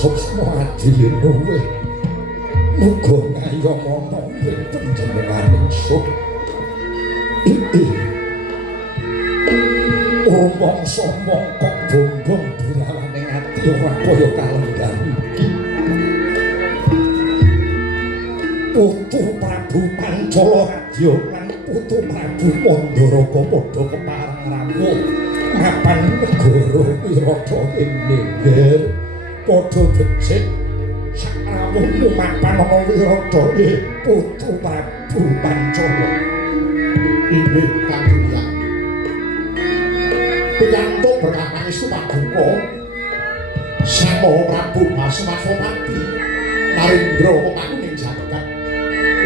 esuk semua adil luwe. Muga ngayomono ing panjenengan ingsun. Omong sombong kok bombong burawane ati ora kaya kalenggan iki. Putu Prabu Pancala Radya lan Putu Prabu Mandaraka padha kepareng rawuh mapan negara Wirata kene nggih. Padha becik sak rawuhmu mapan ana Wirata Putu Prabu Pancala. Inggih Kanjeng Hyang. Pikantuk berkah pangestu paduka Sang Prabu Basumaspati Narendra pemakuning jagat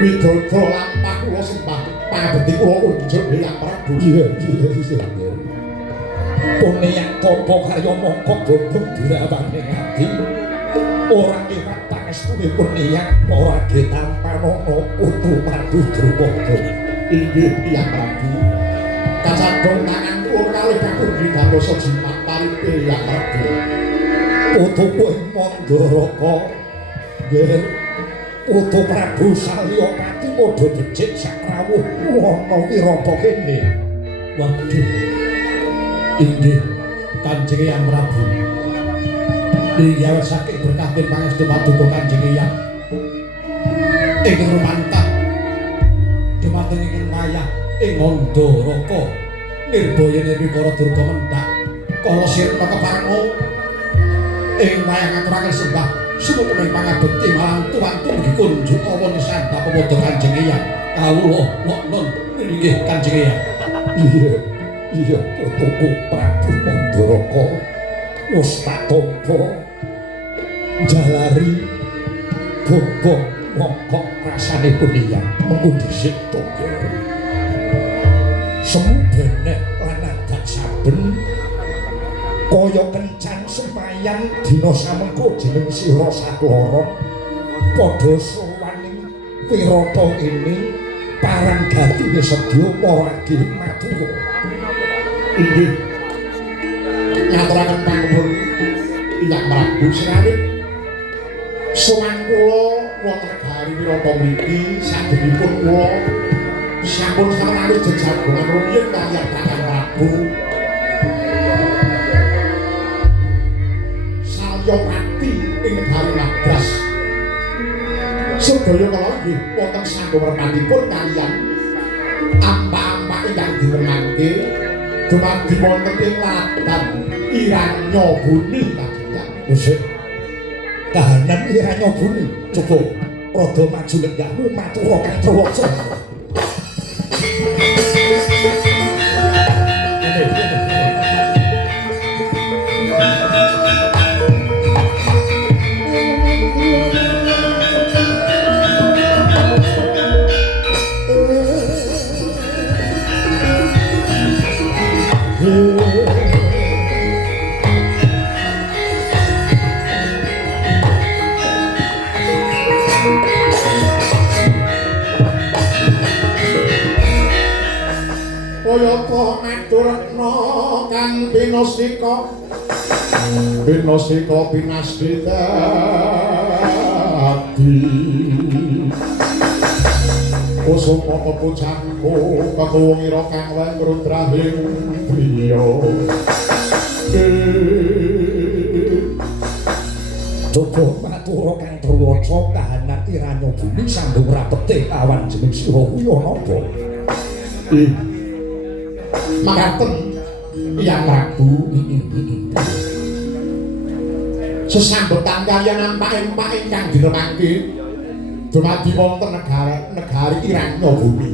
Widodo lampah kula sembah pangabekti kula unjuk Hyang Prabu. Iya. Pune yang topo karya mongkok bombong dirawane ati ora liwat pangestunipun yang ora ditampanono Putu Prabu Drupada. Inggih Hyang Prabu. Kacadhong tangan kula kalih kakung didadosa jimat paripe Hyang Prabu. Putuku ing Mandaraka nggih. Putu Prabu Salyapati padha becik sak rawuh ana Wirata kene. Waduh. Inggih Kanjeng Hyang Prabu. Diyawasake berkah ing pangestu paduka Kanjeng Hyang. Ing rumantah dumateng ing wayah ing Mandaraka nirbaya nirbi para durga mendak kala sirna keparenga ing wayah ngaturaken sembah sumutung pangabekti marang tuantu mugi kunjuk awan sandha pemodo Kanjeng Hyang. Kawula non inggih Kanjeng Hyang. Iya putuku Prabu Mandaraka wis tak tampa jalari bombong mongkok rasane kuniyang mengko dhisik to. Semu benek lan adat saben kaya kencan sembayang dina samengko jeneng sira sakloron padha sowaning Wirata ini parang gatine sedya maragi matur. Inggih ngaturaken panuwun Hyang Prabu Serawit sowan kula wonten negari Wirata mriki saderengipun kula sampun sawetawis jejagongan rumiyin kaliyan Kakang Prabu Salyapati ing negari Nagras. Sedaya kala nggih wonten sanggawermanipun kaliyan ampa-ampa ingkang diwenangke dumadi wonten ing latan Iranyabuni Kanjeng. Musik kahanan Iranyabuni coba rada maju lenggahmu matur kang Trowasa. Kayata maturna kang binasika pinasdita ati Kusuma pepucangku kekuwungira kang lengrudrahing priya. Coba matur kang Trowasa kahanan Iranyabuni sambung rapete awan jeneng sira kuwi ana apa? Makaten Hyang Prabu. Sesambetan kaliyan ampak-empak ingkang diremake dumadi wonten negari Iranyabuni.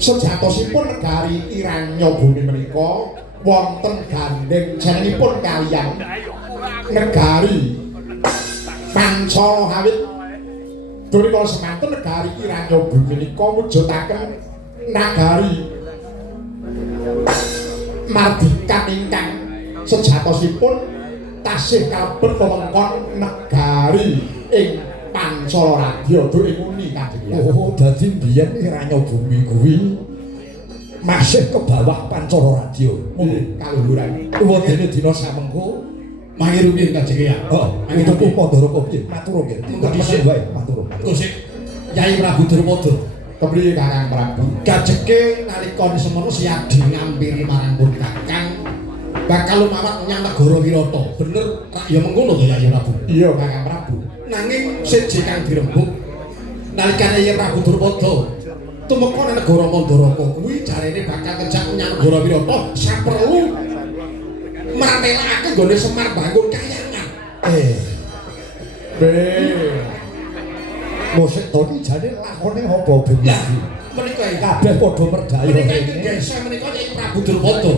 Sejatosipun negari Iranyabuni menika wonten gandeng jenengipun kaliyan negari Pancala Hawit. Durika semanten negari Iranyabuni menika mujudaken nagari mardikan ingkang sejatosipun tasih kalebet wewengkon negari ing Pancala Radya ing muni Kanjeng. Oh, dadi biyen Iranyabuni kuwi masih ke bawah Pancala Radya. Kaluhuran. Wedene dina samengko Mangke rumiyin Kanjeng Eyang. Oh, itu ku Pandharaka piye? Matur nggih. Monggo dhisik wae, matur. Kusik Yai Prabu Drupadi. Kepriye Kakang Prabu? Gajeke nalika semono siadi ngampiri marang pun Kakang bakal lumawat menyang negara Wirata. Bener rak ya mengkono to Yai Prabu. Iya Kakang Prabu. Nanging siji kang dirembuk nalikane Yai Prabu Drupadi tumeka nang negara Mandaraka kuwi jarene bakal kejak menyang negara Wirata saperlu maratelake gone Semar bangun kayangan. Mosek Toni jane lakone apa bengi? Lah menika Kabeh padha merdaya. menika iki desa menika Yai Prabu Drupadi.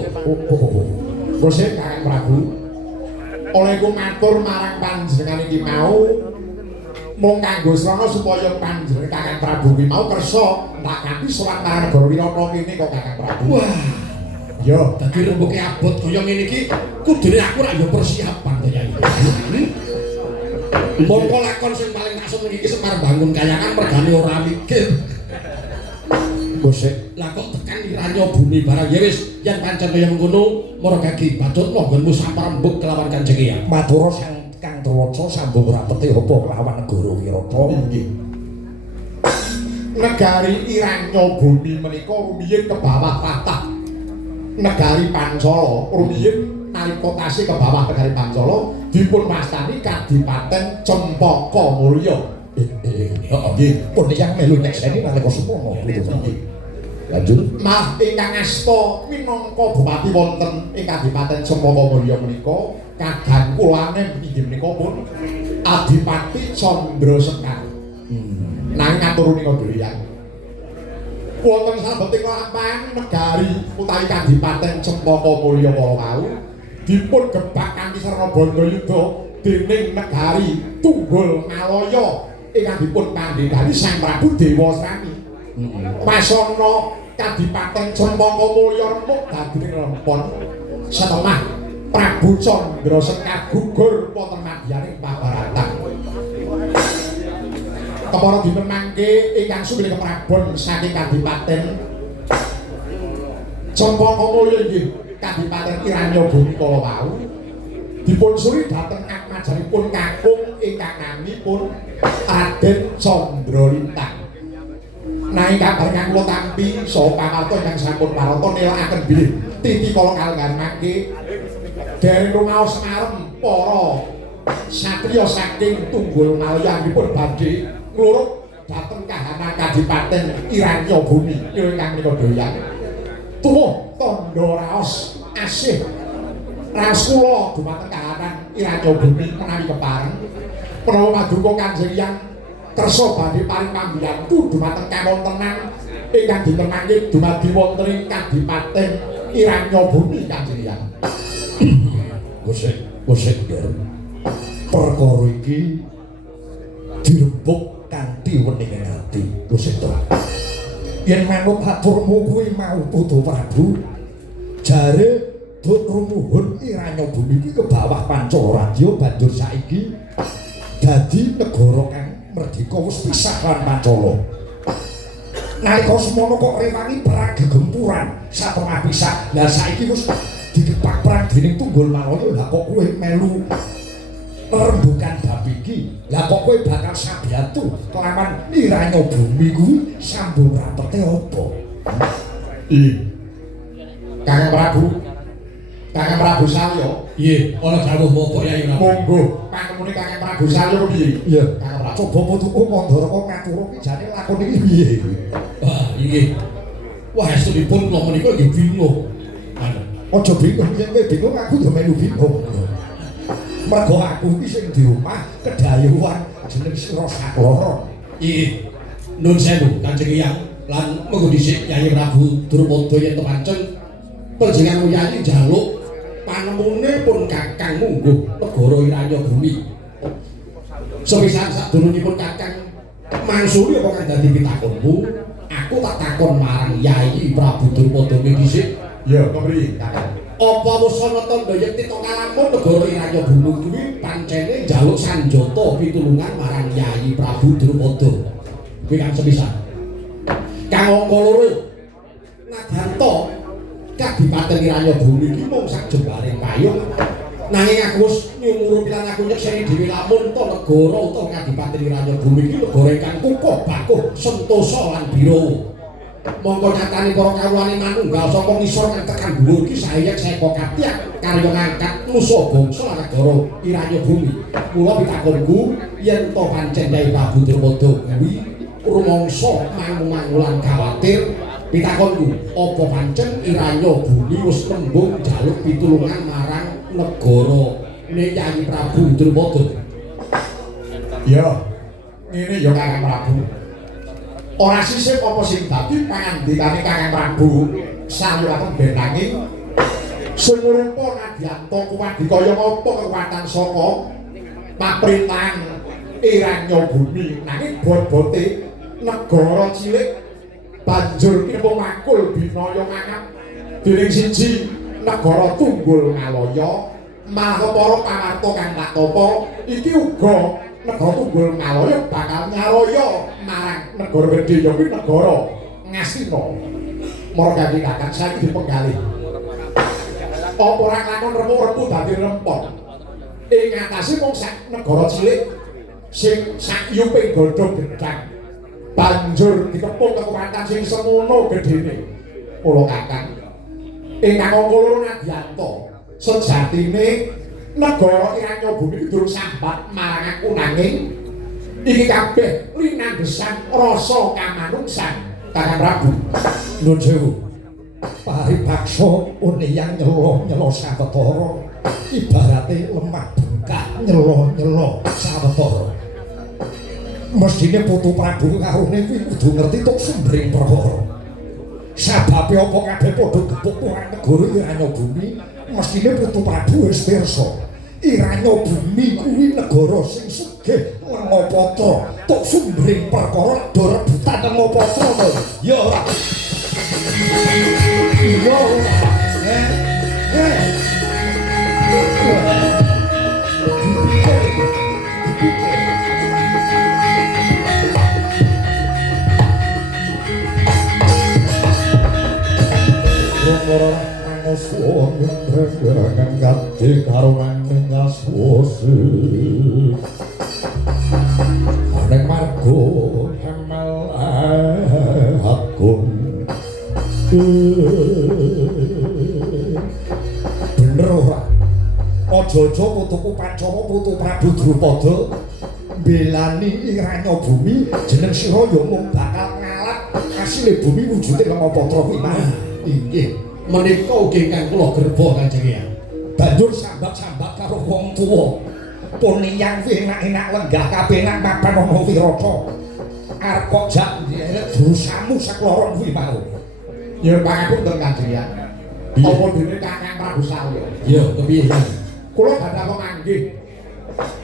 Mosek Kakang Prabu. Oleh ku matur marang panjenengan iki mau mung kanggo srana supaya panjenengan Kakang Prabu iki mau kersa tak kanthi sowan marang negara Wirata kene kok Kakang Prabu. Wah, Yo, dadi rembuke abot kaya ngene iki kudune aku rak yo persiapan to Yai. Mongko lakon sing paling tak seneng iki Semar bangun kayangan mergane ora mikir. Mosek Lah kok tekan iranyo bumi barang ya wis yen pancen kaya mengkono maragagi badut monggonmu samparembuk kelawan Kanjeng Eyang. matur sang Kang Trawaca sambung rapete apa lawan negara Wirata. inggih. Negari Iranyo Bumi menika rumiyin ke bawah tatah negari Pancala. Rumiyin nalika tasih ke bawah negari Pancala dipun wastani Kadipaten Cempaka Mulya. Nggih, pun yang melu nekseni nalika semono gitu. Lanjut. Nah, ingkang asta minangka bupati wonten ing Kadipaten Cempaka Mulya menika kadang kulane inggih menika pun Adipati Candra Sekar. Nang ngaturunika Durian. Wonten sabeting lampahan negari utawi Kadipaten Cempaka Mulya kala wau dipun gebak kanthi sarana bandayuda dening negari Tunggul Malaya ingkang dipun pandhegani Sang Prabu Dewasrami. Wasana Kadipaten Cempaka Mulya remuk dadi lempon setemah Prabu Candra Sekar gugur wonten madyaning pabaratan. Kepara dinten mangke ingkang sumile keprabon saking Kadipaten Cempaka Mulya inggih Kadipaten Iranyo Bumi kala wau dipun suri dhateng akmajanipun kakung ingkang naminipun Raden Candra Lintang. Nanging kabar kang kula tampi saha pamarta ingkang sampun parata nilakaken bilih titi kala kalenggan mangke dereng rumaos marem para satriya saking Tunggul Malaya dipun badhe ngluruk dhateng kahanan Kadipaten Iranyo Bumi ingkang menika doyan. Tuwuh tandha raos asih raos kula dumateng kahanan Iranyo Bumi menawi kepareng menawa paduka Kanjeng Hyang kersa badhe paring pambiyantu dumateng kawontenan ingkang dinten mangke dumadi wonten ing Kadipaten Iranyo Bumi Kanjeng Hyang. Mosek ger. Perkara iki dirembuk kanthi wening ati. Mosek to. Yen manut aturmu kuwi mau Putu Prabu jare duk rumuhun Iranyo Bumi iki ke bawah Pancala Radya banjur saiki dadi negara kang merdeka wis pisah lan Pancala. Nalika semono kok rewangi perang gegempuran satemah pisah. Lah saiki wis digepak perang dening Tunggul Malaya. Lah kok kowe melu rembukan bab iki. Lah kok kowe bakal sabiyantu kelawan Iranyo Bumi kuwi sambung rapete apa? Kakang Prabu. Kakang Prabu Salya. Iye, ana dawuh apa Yai Prabu? Monggo, pangemune Kakang Prabu Salya piye? Iya, Kakang Prabu. coba putuku Mandharaka ngaturu ki jane lakon iki piye? Wah, inggih. Wah, estudipun kula menika nggih bingung. Aja bingung, yen kowe bingung aku ya melu bingung. Mergo aku iki sing di omah kedayuhan jeneng Sira Saklara. Inggih. Nun sewu Kanjeng Hyang lan monggo dhisik Yai Prabu Drupadi yen pancen panjenengan Yai njaluk panemune pun Kakang mungguh negara Iranyo Bumi. Sepisan sadurungipun Kakang mangsuli apa kang dadi pitakonmu, aku tak takon marang Yai Prabu Drupadi dhisik. Ya, kepriye, Kakang? Apa wis ana tandha yen tita kalamun negara Iranyo Bumi kuwi pancene njaluk sanjata pitulungan marang Yai Prabu Drupadi. Kuwi kang sepisan. Kang angka loro. Nadyanto Kadipaten Iranyo Bumi iki mung sak jembaring payung Nanging aku wis nyumurupi lan aku nyekseni dhewe lamun to negara utawa Kadipaten Iranya Bumi iki negara ingkang kukuh bakuh sentosa lan biro. Monggo nyatane para kawulane manunggal saka ngisor kang tekan dhuwur iki sayek saka katiak karya ngangkat nusa bangsa lan negara Iranya Bumi. Mula pitakonku yen to pancen Nyai Prabu Drupada kuwi rumangsa mangu-mangulan khawatir, pitakonku apa pancen Iranya Bumi wis tembung jaluk pitulungan marang negara Nyai Prabu Drupada. Ya, ngene ya Kakang Prabu. Ora sisih apa sing dadi pangandikane Kakang Prabu saluraken benanging sing rupa Nadyanto kuwadi kaya apa kekuatan saka pamrintahan Iranya Bumi nanging bobote negara cilik banjur kira makul binaya mangap dening siji negara Tunggul Ngalaya malah para pamarta kang tak tapa iki uga negara Tunggul Ngalaya bakal nyaraya marang negara gedhe ya kuwi negara Ngastina. Marga dikatakan saiki dipenggalih. Apa ora lakon remuk-remuk dadi rempot. Ing atase mung sak negara cilik sing sak yuping godhong gedhang. Banjur dikepung kekuatan sing semono gedhene. Kula Kakang ingkang angka loro Nadyanto sejatine negara Iranya Bumi durung sambat marang aku nanging iki kabeh linanggesan rasa kamanungsan Kakang Prabu. Nuwun sewu. Paribaksa uneyang nyelo-nyelo sawetara ibarate lemah bengkak nyelo-nyelo sawetara. Mestine Putu Prabu karone kuwi kudu ngerti tok sumbering perkara. Sababe apa kabeh padha gebuk marang negara Iranya Bumi, mestine Putu Prabu wis pirsa. Iranya Bumi kuwi negara sing sugih Lengapatra, tok sumbering perkara do rebutan Lengapatra to. Ya ora. Ya ora. Gati karo ngaswose Anek margo hemal hakun Bener ora? Aja-aja putuku Pancana Putu Prabu Drupada mbelani Iranya Bumi jeneng sira ya mung bakal ngalap asile bumi wujude Lengapatra kuwi. Inggih, menika ugi ingkang kula gerba Kanjeng Hyang. Banjur sambat-sambat karo wong tuwa. Pun niyang enak-enak lenggah kapenak mapan ana Wirata. Arep kok jak dosamu sakloron kuwi mau. Ya pangapunten Kanjeng Hyang. Apa dene Kakang Prabu Salya? Ya, kepiye Hyang? Kula badhe manggih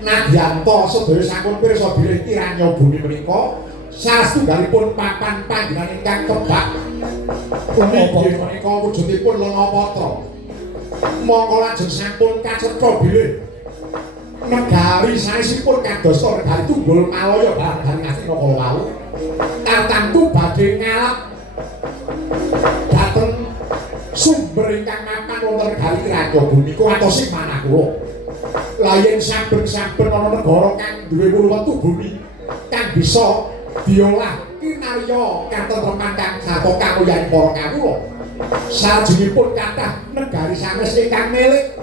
Nadyanto sedaya sampun pirsa bilih Iranya Bumi menika satunggalipun papan panggenan ingkang kebak. Inggih menika wujudipun Lengapatra. Mongko lajeng sampun kacetha bilih negari sanesipun kadosta negari Tunggul Malaya bareng Ngastina kala wau. Tartamtu badhe ngalap dhateng sumber ingkang mapan wonten negari Iranya Bumi kuwatosing manah kula. Lah yen saben-saben ana negara kang duwe wuluwetu bumi kang bisa diolah kinarya katentreman kang sarta kamulyan para kawula. Salajengipun kathah negari sanes ingkang milik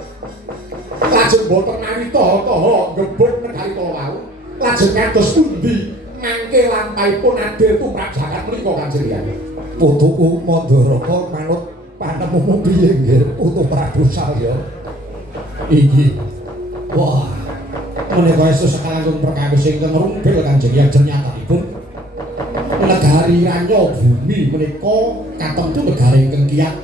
lajeng boten nawita-taha ngebut negari kala wau. Lajeng kados pundi mangke lampahipun adil tumrap jagat menika Kanjeng Hyang. Putuku Mandaraka manut panemumu piye nggih Putu Prabu Salya? Inggih. Wah, menika esuk sakalangkung perkawis sing kemerumbil Kanjeng Hyang jenyatanipun negari Iranya Bumi menika katemtu negari ingkang kiyat.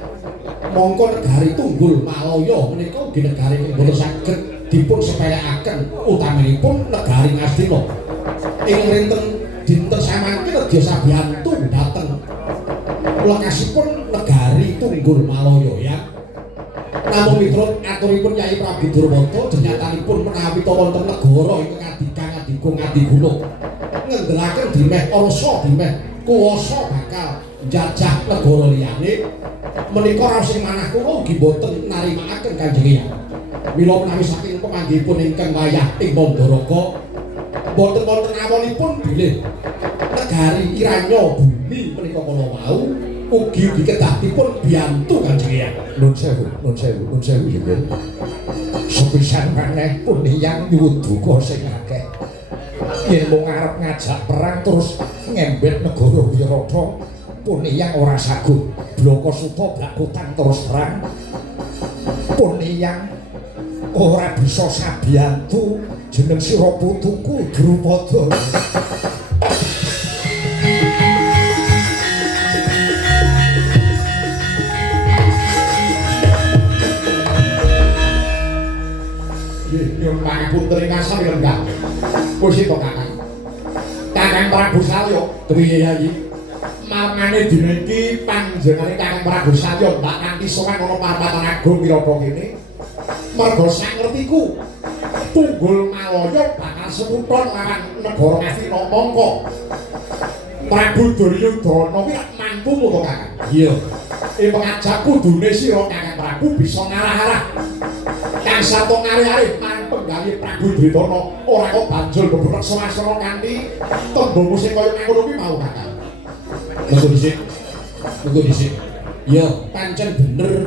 Mongko negari Tunggul Malaya menika ugi negari ingkang boten saged dipun sepelekaken utaminipun negari Ngastina. Ing rinten dinten samangke nedya sabiyantu dhateng lokasipun negari Tunggul Malaya ya. Namun miturut aturipun Nyai Prabu Drupada jenyatanipun menawi ta wonten negara ingkang adikang adigung adigunung ngendhelaken dimeh arsa dimeh kuwasa bakal njajah negara liyane menika raos sing manah kula ugi boten narimakaken Kanjeng Hyang. Mila menawi saking pemanggihipun ingkang wayah ing Mandaraka boten wonten awonipun bilih negari Iranya bumi menika kala wau ugi dikedah-dipun biyantu Kanjeng Hyang. Nun sewu nggih. Sepisan maneh puniyang nyuwun duka sing akeh. Yen mung arep ngajak perang terus ngembet negara Wirata puniyang ora saguh. Blakasuta blakutan terus perang. Puniyang ora bisa sabiyantu jeneng sira putuku Drupada. Nyuwun pangapunten ingkang sami lenggah. Kusito Kakang. Kakang Prabu Salya, Kepiye Yayi? mamane dina iki panjenengane Kakang Prabu Salya mbak kanthi sowan ana Parpatan Agung Wirata kene. Merga sak ngertiku Tunggul Malaya bakal semuton lawan negara Ngastina mongko Prabu Duryudana kuwi mampu to Kakang. Iya. Pengajak kudune sira Kakang Prabu bisa ngarah-arah kang sato ngari-ari marang penggawe Prabu Duryudana ora kok banjur bebrek swasana kanthi tembung sing kaya ngono kuwi mau Kakang. Tunggu dhisik. Ya, pancen bener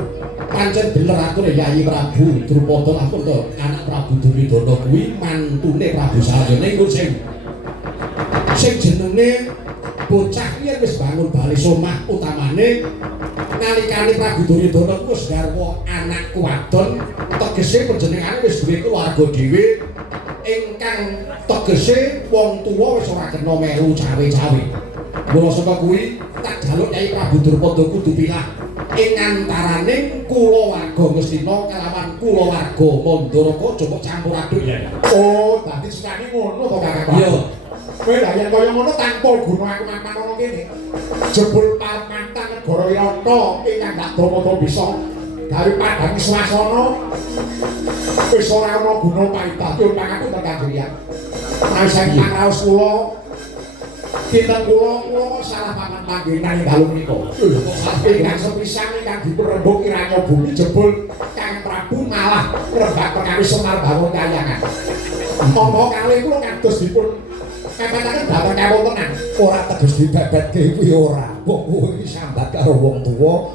aku nek Yayi Prabu Drupada lapun to anak Prabu Duryudana kuwi mantune Prabu Salya ning sing jenenge bocah yen wis bangun bali omah utamane nalikane Prabu Duryudana kuwi wis garwa anakku wadon tegese panjenengane wis duwe keluarga dhewe ingkang tegese wong tuwa wis ora kena melu cawe-cawe. Mula saka kuwi tak jaluk Yayi Prabu Drupada kudu pilah ing antaraning kulawarga Ngastina kalawan kulawarga Mandaraka coba campur aduk ya. Oh, dadi senane ngono to Kakang. Iya. Kowe lha yen kaya ngono tanpa guna aku mapan ngono kene. Jebul Parmatan negara Wirata ingkang dak dama bisa gawe padangi swasana. Wis ora ana guna paedah nyuwun pangapunten Kanjeng Hyang. Menawi saking pangraos kula kinten kula salah paman panggenan ing dalu menika. Ingkang sepisan ingkang diperembuk Iranya bumi jebul Kang Prabu malah ngrembak perkawis Semar bangun kayangan. Monggo kalih kula kados dipun pepetaken dhateng kawontenan. Ora teges dibebetke kuwi ora. Wong kuwi sambat karo wong tuwa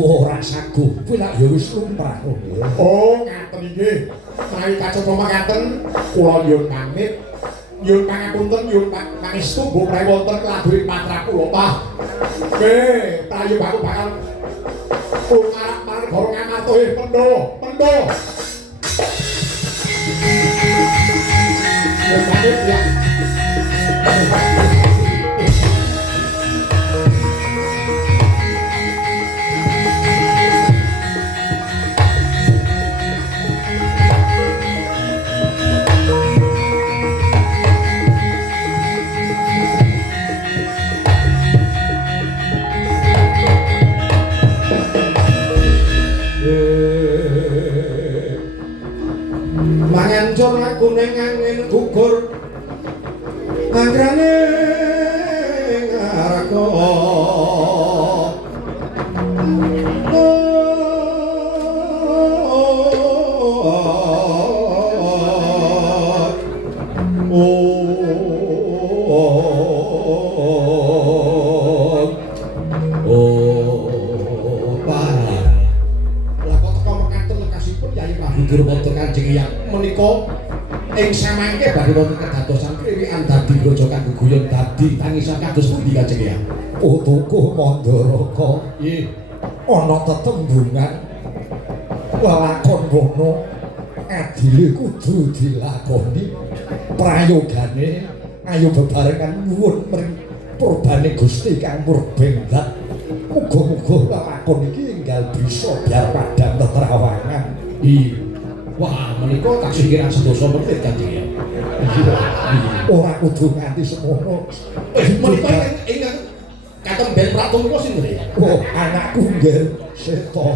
ora saguh. Kuwi lak ya wis lumrah. Oh, ngaten nggih. Menawi kacata makaten kula nyuwun pamit. Nyuwun pangapunten nyuwun pangestu mbok wonten keladuring patra kula, Pak. Nggih, prayoga aku bakal pumarap marang Goro Ngamarta Pendhawa. Nyuwun pamit ya. Mangancur laku ning angin gugur anggrane ngaraka Drupada Kanjeng Hyang menika ing samangke badhe wonten kedadosan kriwikan dadi grojokan guyon dadi tangisan kados pundi Kanjeng Hyang? Putuku Mandaraka Nggih. ana tetembungan lakon wono adile kudu dilakoni prayogane ayo bebarengan nuwun mring purbane Gusti kang murbendat. Muga-muga lakon iki enggal bisa biar padhang teterawangan. Iya. Wah, menika taksih kirang sedoso menit Kanjeng Hyang. Ora kudu nganti semono. Menika ingkang katemben pratu menika sinten ya? Oh, anakku nggih Seta.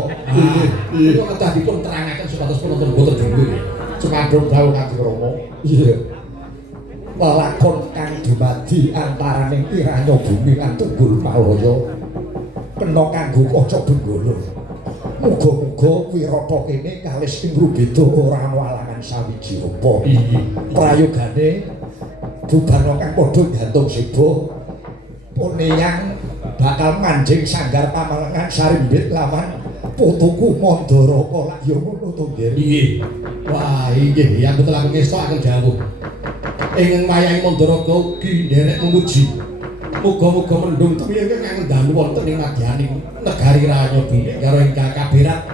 Menika kedah dipun terangaken supados penonton boten dinggo ya. Cemandung dawuh Kanjeng Rama. Iya. Lakon kang dumadi antaraning Iranya bumi lan Tunggul Malaya kena kanggo kaca Benggala. Muga-muga Wirata kene kalis ing Rubeda ora ana alangan sawiji rupa. Prayogane Bubana kang padha gantung seba Puneyang bakal manjing sanggar pamalengan sarimbit lawan putuku Mandaraka lak ya ngono to nggih. Nggih. Wah, inggih ya betul aku ngestokaken dawuh. Ing wayahing Mandaraka ugi nderek memuji. Muga-muga mendung temiyake kang ndalu wonten ing madyaning negari Raya Bumi karo ingkang kabirat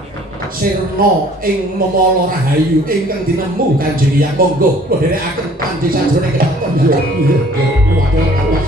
sirna ing memala rahayu ingkang dinemu Kanjeng Hyang. Monggo kula dherekaken kanthi sajroning kedaton. Iya, iya. Waduh, awas.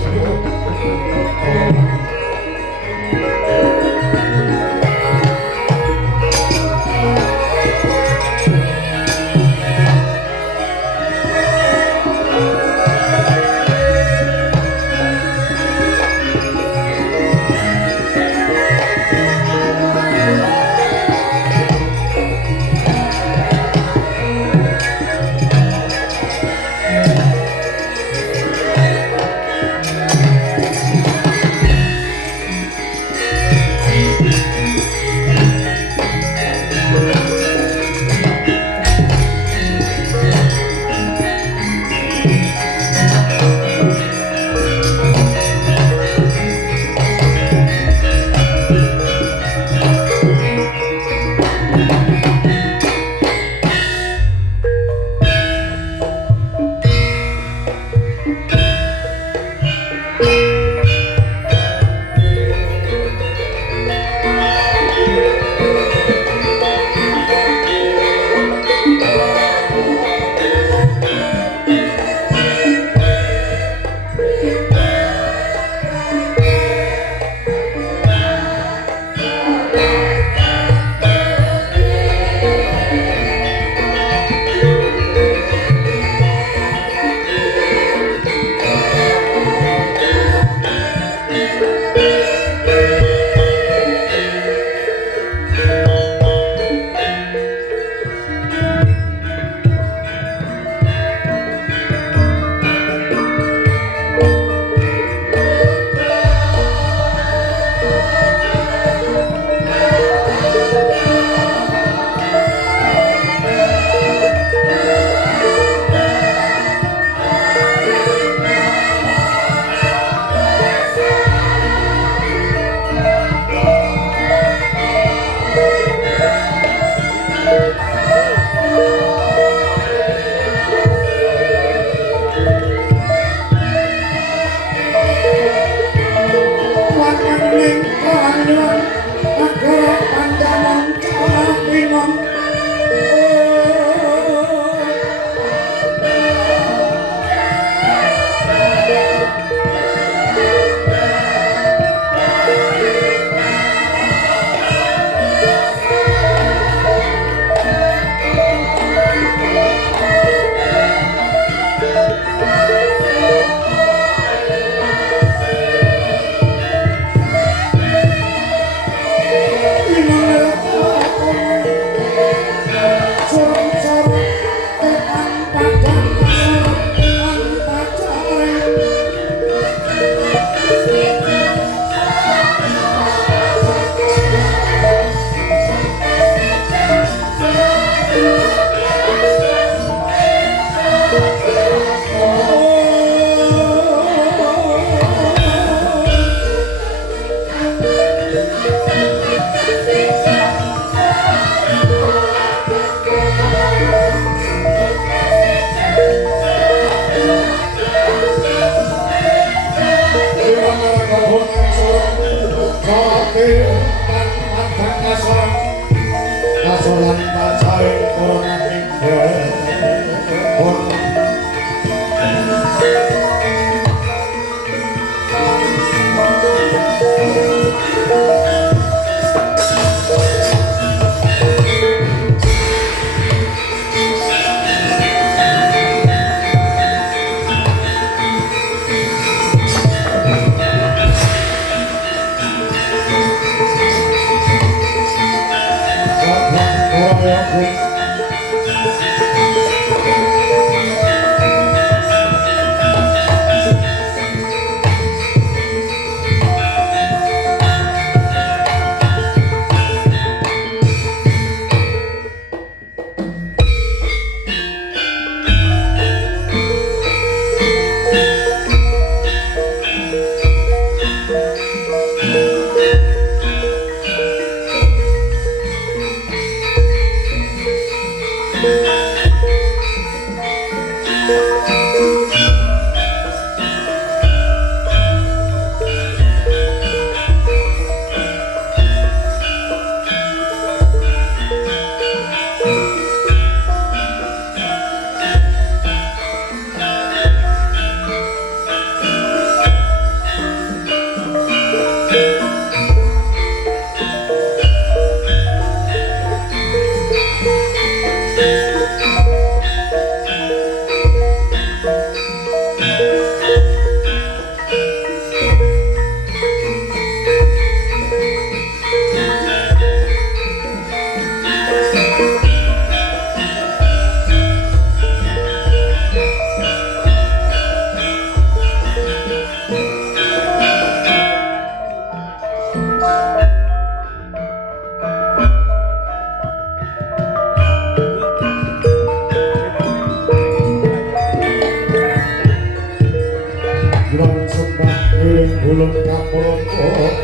Iring bulung kapurun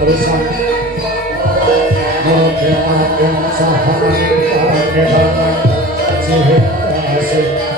bersang Mengkepakan sahabat Parang kebanan Sihir kasih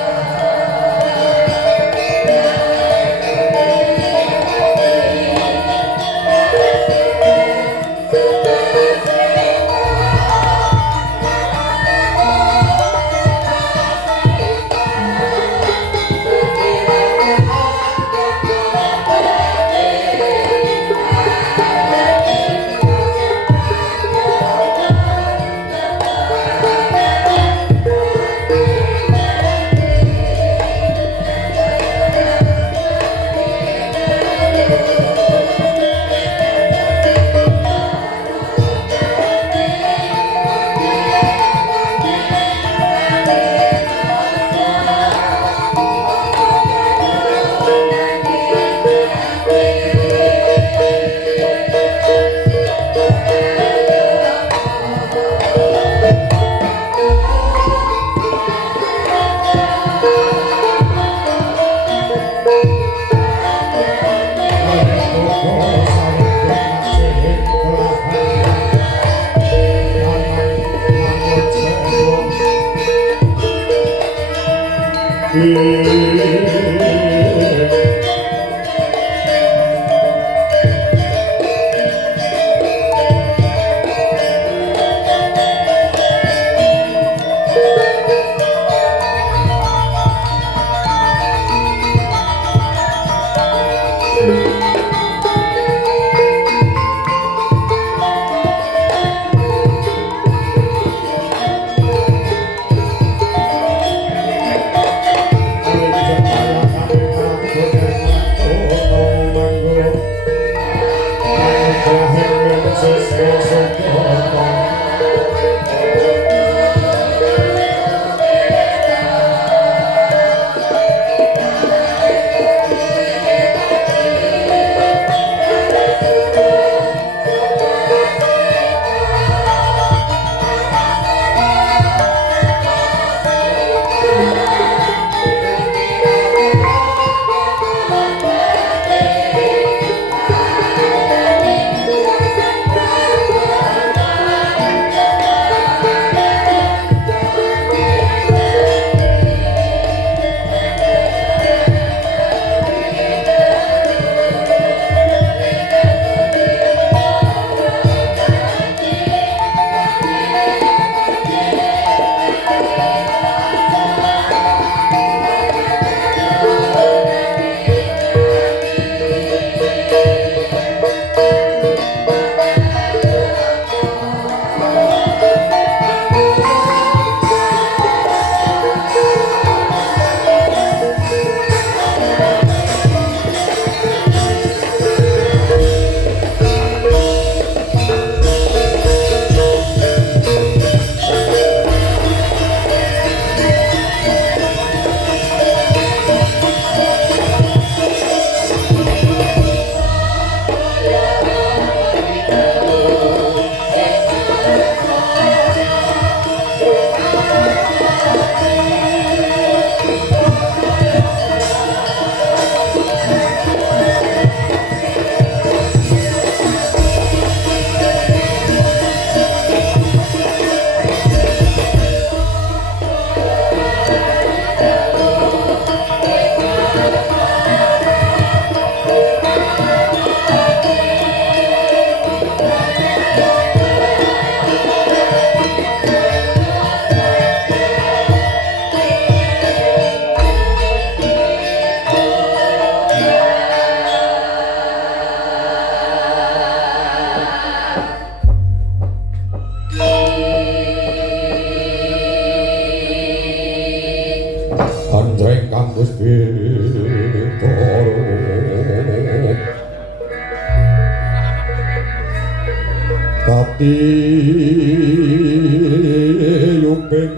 Yuping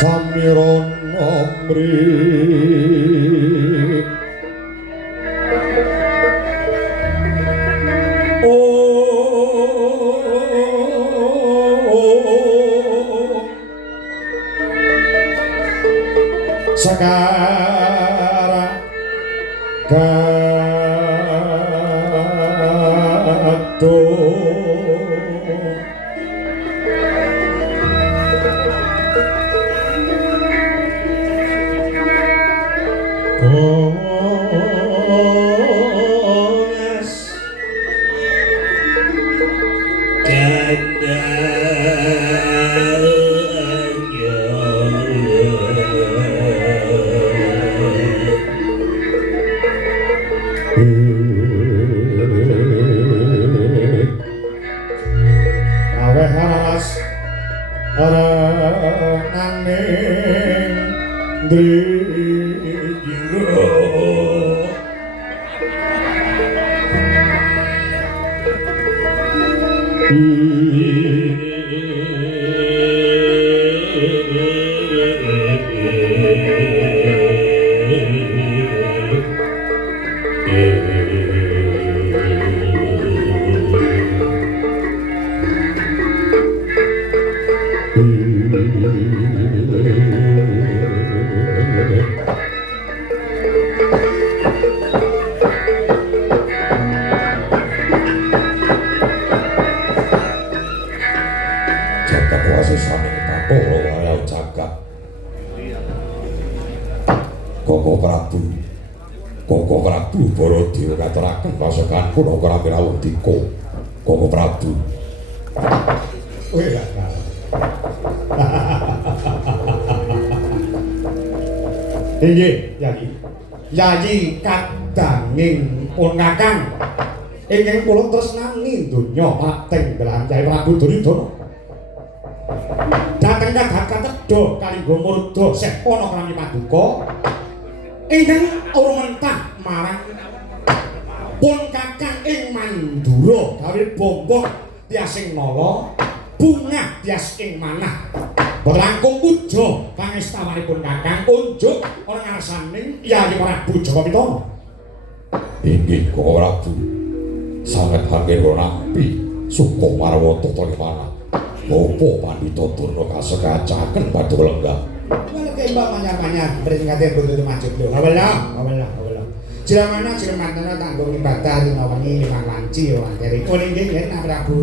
Samiron Amri Sakara Aweh haras naning ndriyira jagat wasisane Bathara Walau jagat Koko Prabu Baladewa ngaturaken pasukan kula krampi rawuhdika Koko Prabu Weh lah. Inggih, Yayi. Yayi kadanging pun Kakang ingkang kula tresnani donya pateng dalam Yayi Prabu Duryudana. Dhateng kadha-kadha kalingga murda sepana krampi paduka ingkang urmentah marang pun Kakang ing Mandura gawe bombong tiasing nala bunga tias ing manah berlangkung puja pangestawanipun Kakang unjuk ora ngarsaning Yayi Prabu Jawa Pitana. inggih Koko Prabu sanget anggen nampi suka marwata Talimana Bapa Pandhita Durna kasekacaken badhe lenggah Wala kay mbak manyar-manyar beringate buntu maju lho. Awela. Jiramana jiramantana tanggung ibadah rinawangi limang wanci ora dari kuning nggih Nak Prabu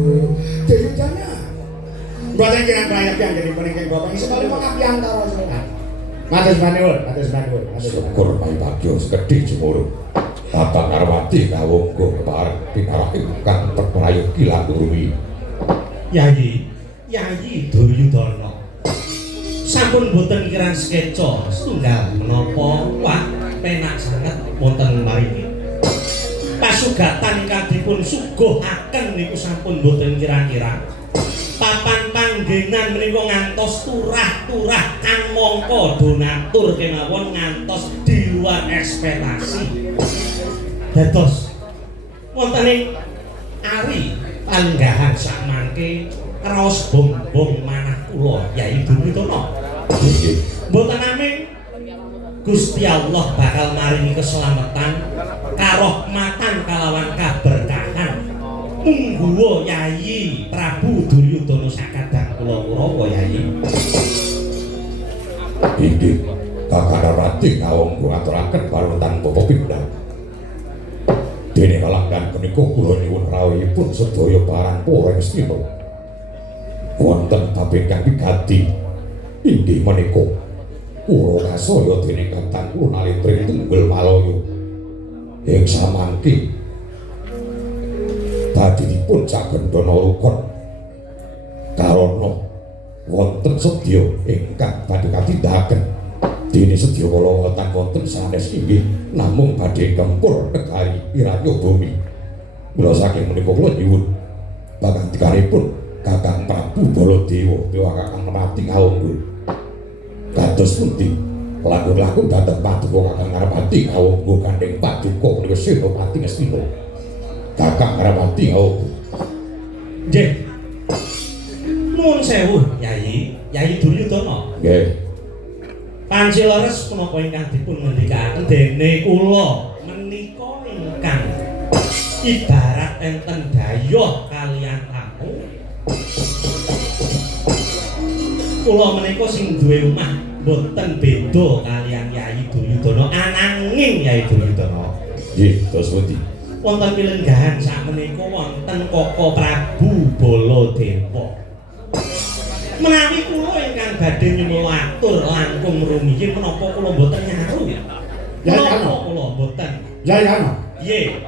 Duryudana. Mboten kirang layak yang jadi peningking bapak iso kali pangapi antara jenengan. Matur nuwun. syukur mai bagya sekedhik jemur Bapak Narwati kawungga kepareng pinarahing kang terprayogi lan ruwi Yayi Duryudana sampun boten kirang sekeca setunggal menapa wah penak sanget wonten maringi pasugatan ingkang dipun suguhaken niku sampun boten kira-kira papan panggenan menika ngantos turah-turah kang mangka donatur kemawon ngantos di luar ekspektasi dados wonten ari panggahan sakmangke raos bombong manah kula Yayi Duryudana. Mboten naming Gusti Allah bakal maringi keselamatan, karahmatan kalawan kaberkahan. Mungguwa Yayi Prabu Duryudana sakadang kula Kurawa Yayi. inggih Kakang Narwati kawungga ngaturaken panuwun Bapak Pindhah dene kalanggan punika kula nyuwun rawuhipun sedaya parang poreng stina wonten bab ingkang wigati inggih menika kula kasaya dening Kakang kula Nalitri Tunggul Malaya ing samangke badhe dipun cagendana rukun karana wonten sedya ingkang badhe katindakaken dene sedya kala wonten sanes inggih namung badhe kempur negari Iranya Bumi mula saking menika kula nyuwun pangandikanipun Kakang Prabu Baladewa dewa Kakang Narwati kawungga kados pundi langkung-langkung dhateng paduka Kakang Narwati kawungga kandheng paduka menika Senopati Ngastina Kakang Narwati kawungga Nggih. Nuwun sewu Yayi Duryudana. nggih Panci leres menapa ingkang dipun ngendikaken dene kula menika ingkang ibarat enten dayoh kaliyan tamu. Kula menika sing duwe omah boten beda kaliyan Yayi Duryudana ananging Yayi Duryudana. nggih terus pundi Wonten pilenggahan sakmenika wonten Koko Prabu Baladewa. Menawi kula ingkang badhe nyuwun atur langkung rumiyin menapa kula mboten nyaru? Ya, Menapa ya. kula mboten? Yayi ana. Nggih.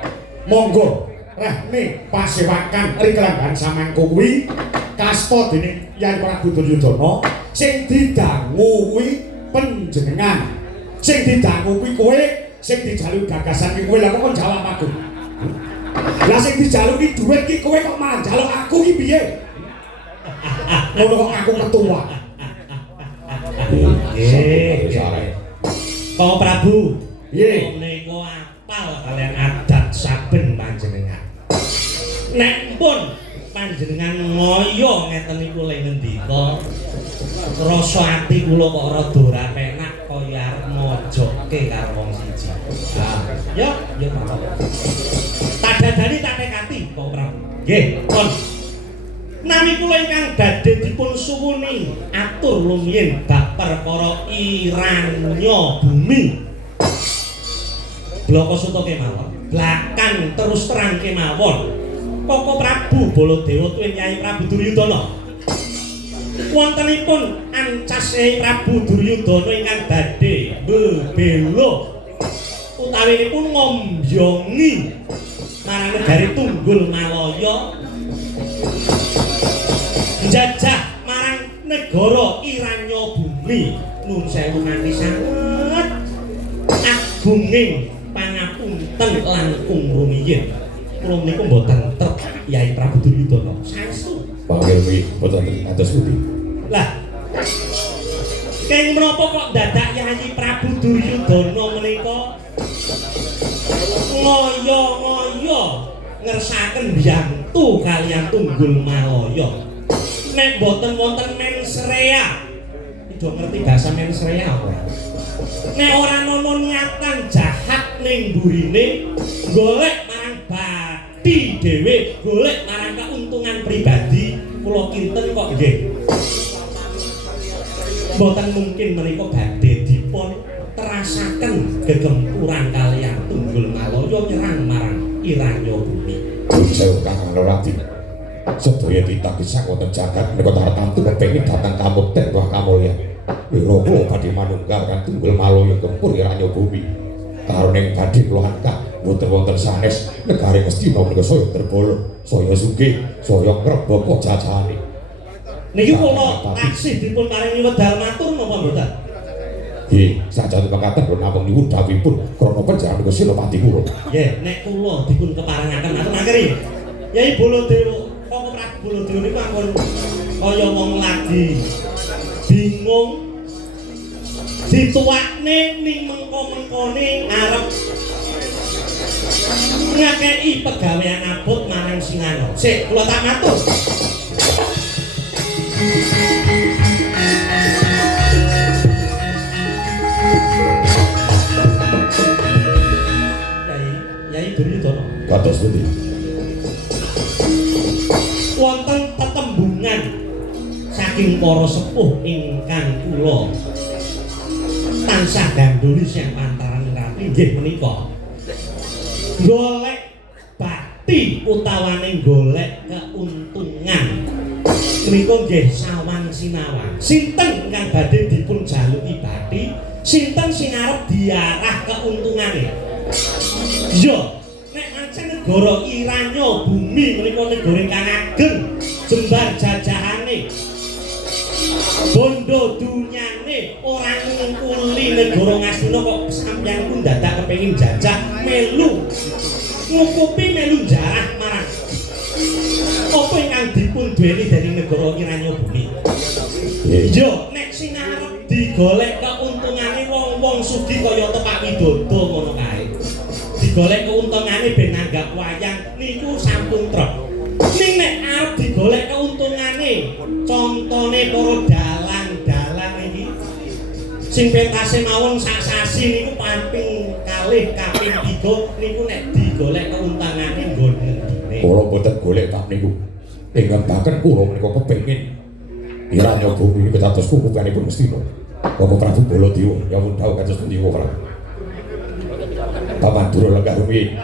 Monggo rehne pasewakan riklamban samangko kuwi kasta dening Yai Prabu Duryudana sing didangu kuwi panjenengan sing didangu kuwi kowe sing dijaluk gagasan kuwi kowe lha kok jawab aku lah sing dijaluki dhuwit ki kowe kok malah njaluk aku ki piye ngono kok aku ketua Kang Prabu piye menika apal kalian adat saben panjenengan nek pun panjenengan ngoyo ngeten niku le ngendika rasa ati kula kok rada ora penak kaya arep mojokke karo wong siji. Ya, ya Pak. Tak dadani tak tekati Kang Prabu. Nggih, pun. Nami kula ingkang badhe dipun suwuni atur lumiyin bab perkara Iranya Bumi. Bloko Suta kemawon, blakan terus terang kemawon. Koko Prabu Baladewa tuwin Nyai Prabu Duryudana. Wontenipun ancas Nyai Prabu Duryudana ingkang badhe bebelo utawinipun ngombyongi marang negari Tunggul Malaya njajah marang negara Iranya Bumi. Nuwun sewu nami sanget agunging pangapunten langkung rumiyin. Kula menika mboten trep Yai Prabu Duryudana. Saestu. panggil boten atus pundi Lah. Kenging menapa kok dadak Yai Prabu Duryudana menika ngoyo-ngoyo ngersakaken biyantu kaliyan Tunggul Malaya. Nek boten wonten mensrea. Ijo ngerti bahasa mensrea apa? Nek ora ana niatan jahat ning burine golek marang bathi dhewe, golek marang keuntungan pribadi, kula kinten kok nggih. Mboten mungkin menika badhe dipun terasaken gegempuran kaliyan Tunggul Malaya nyerang marang Iranya Bumi. Sewu Kakang Lorati sedaya titah gesang wonten jagat menika tartamtu kepengin datang kamukten wah kamulyan wira kula badhe manunggal kan Tunggul Malaya gempur Iranya Bumi karo ning badhe kula angkat wonten sanes negari Ngastina menika saya terbolo saya sugih saya ngrebaka jajane Niki kula taksih dipun paringi wedal matur napa mboten? Nggih, sajan mekaten kula namung nyuwun dawuhipun krana panjenengan menika Senopati kula. Nggih, nek kula dipun keparengaken matur mangkeri. Yai Baladewa, Koko Prabu Baladewa niku ampun kaya wong lagi bingung dituakne ning mengko-mengkone arep ngakei pegawean abot marang Singana. Sik, kula tak matur. Yai Duryudana. Kados pundi? Wonten tetembungan saking para sepuh ingkang kula tansah gandhuli sing pantaran rapi nggih menika. Golek bakti utawane golek keuntungan. Menika nggih sawang sinawang. Sinten ingkang badhe dipun jaluki bakti, sinten sing arep diarah keuntungane. Yo, nek pancen negara Iranya Bumi menika negara ingkang ageng jembar jajahane. Bondo dunyane ora ngungkuli negara Ngastina kok sampeyan ku dadak kepengin jajah melu ngukupi melu jarah marang apa ingkang dipun duweni dening negara Iranya Bumi. Yo, nek sing arep digolek keuntungane wong-wong sugih kaya Pak Widodo ngono kae. Digolek keuntungane ben nanggap wayang niku sampun trep. Ning nek arep digolek keuntungane contone para dalang-dalang iki sing pentase mawon sak sasi niku pamping kalih kaping 3 niku nek digolek keuntungane nggon ngendine. Kula boten golek tak niku. Ingkang baken kula menika kepengin Iranya Bumi niku dados kukupanipun Ngastina. Koko Prabu Baladewa nyuwun dawuh kados pundi kula Prabu. Paman Dura lenggah rumiyin.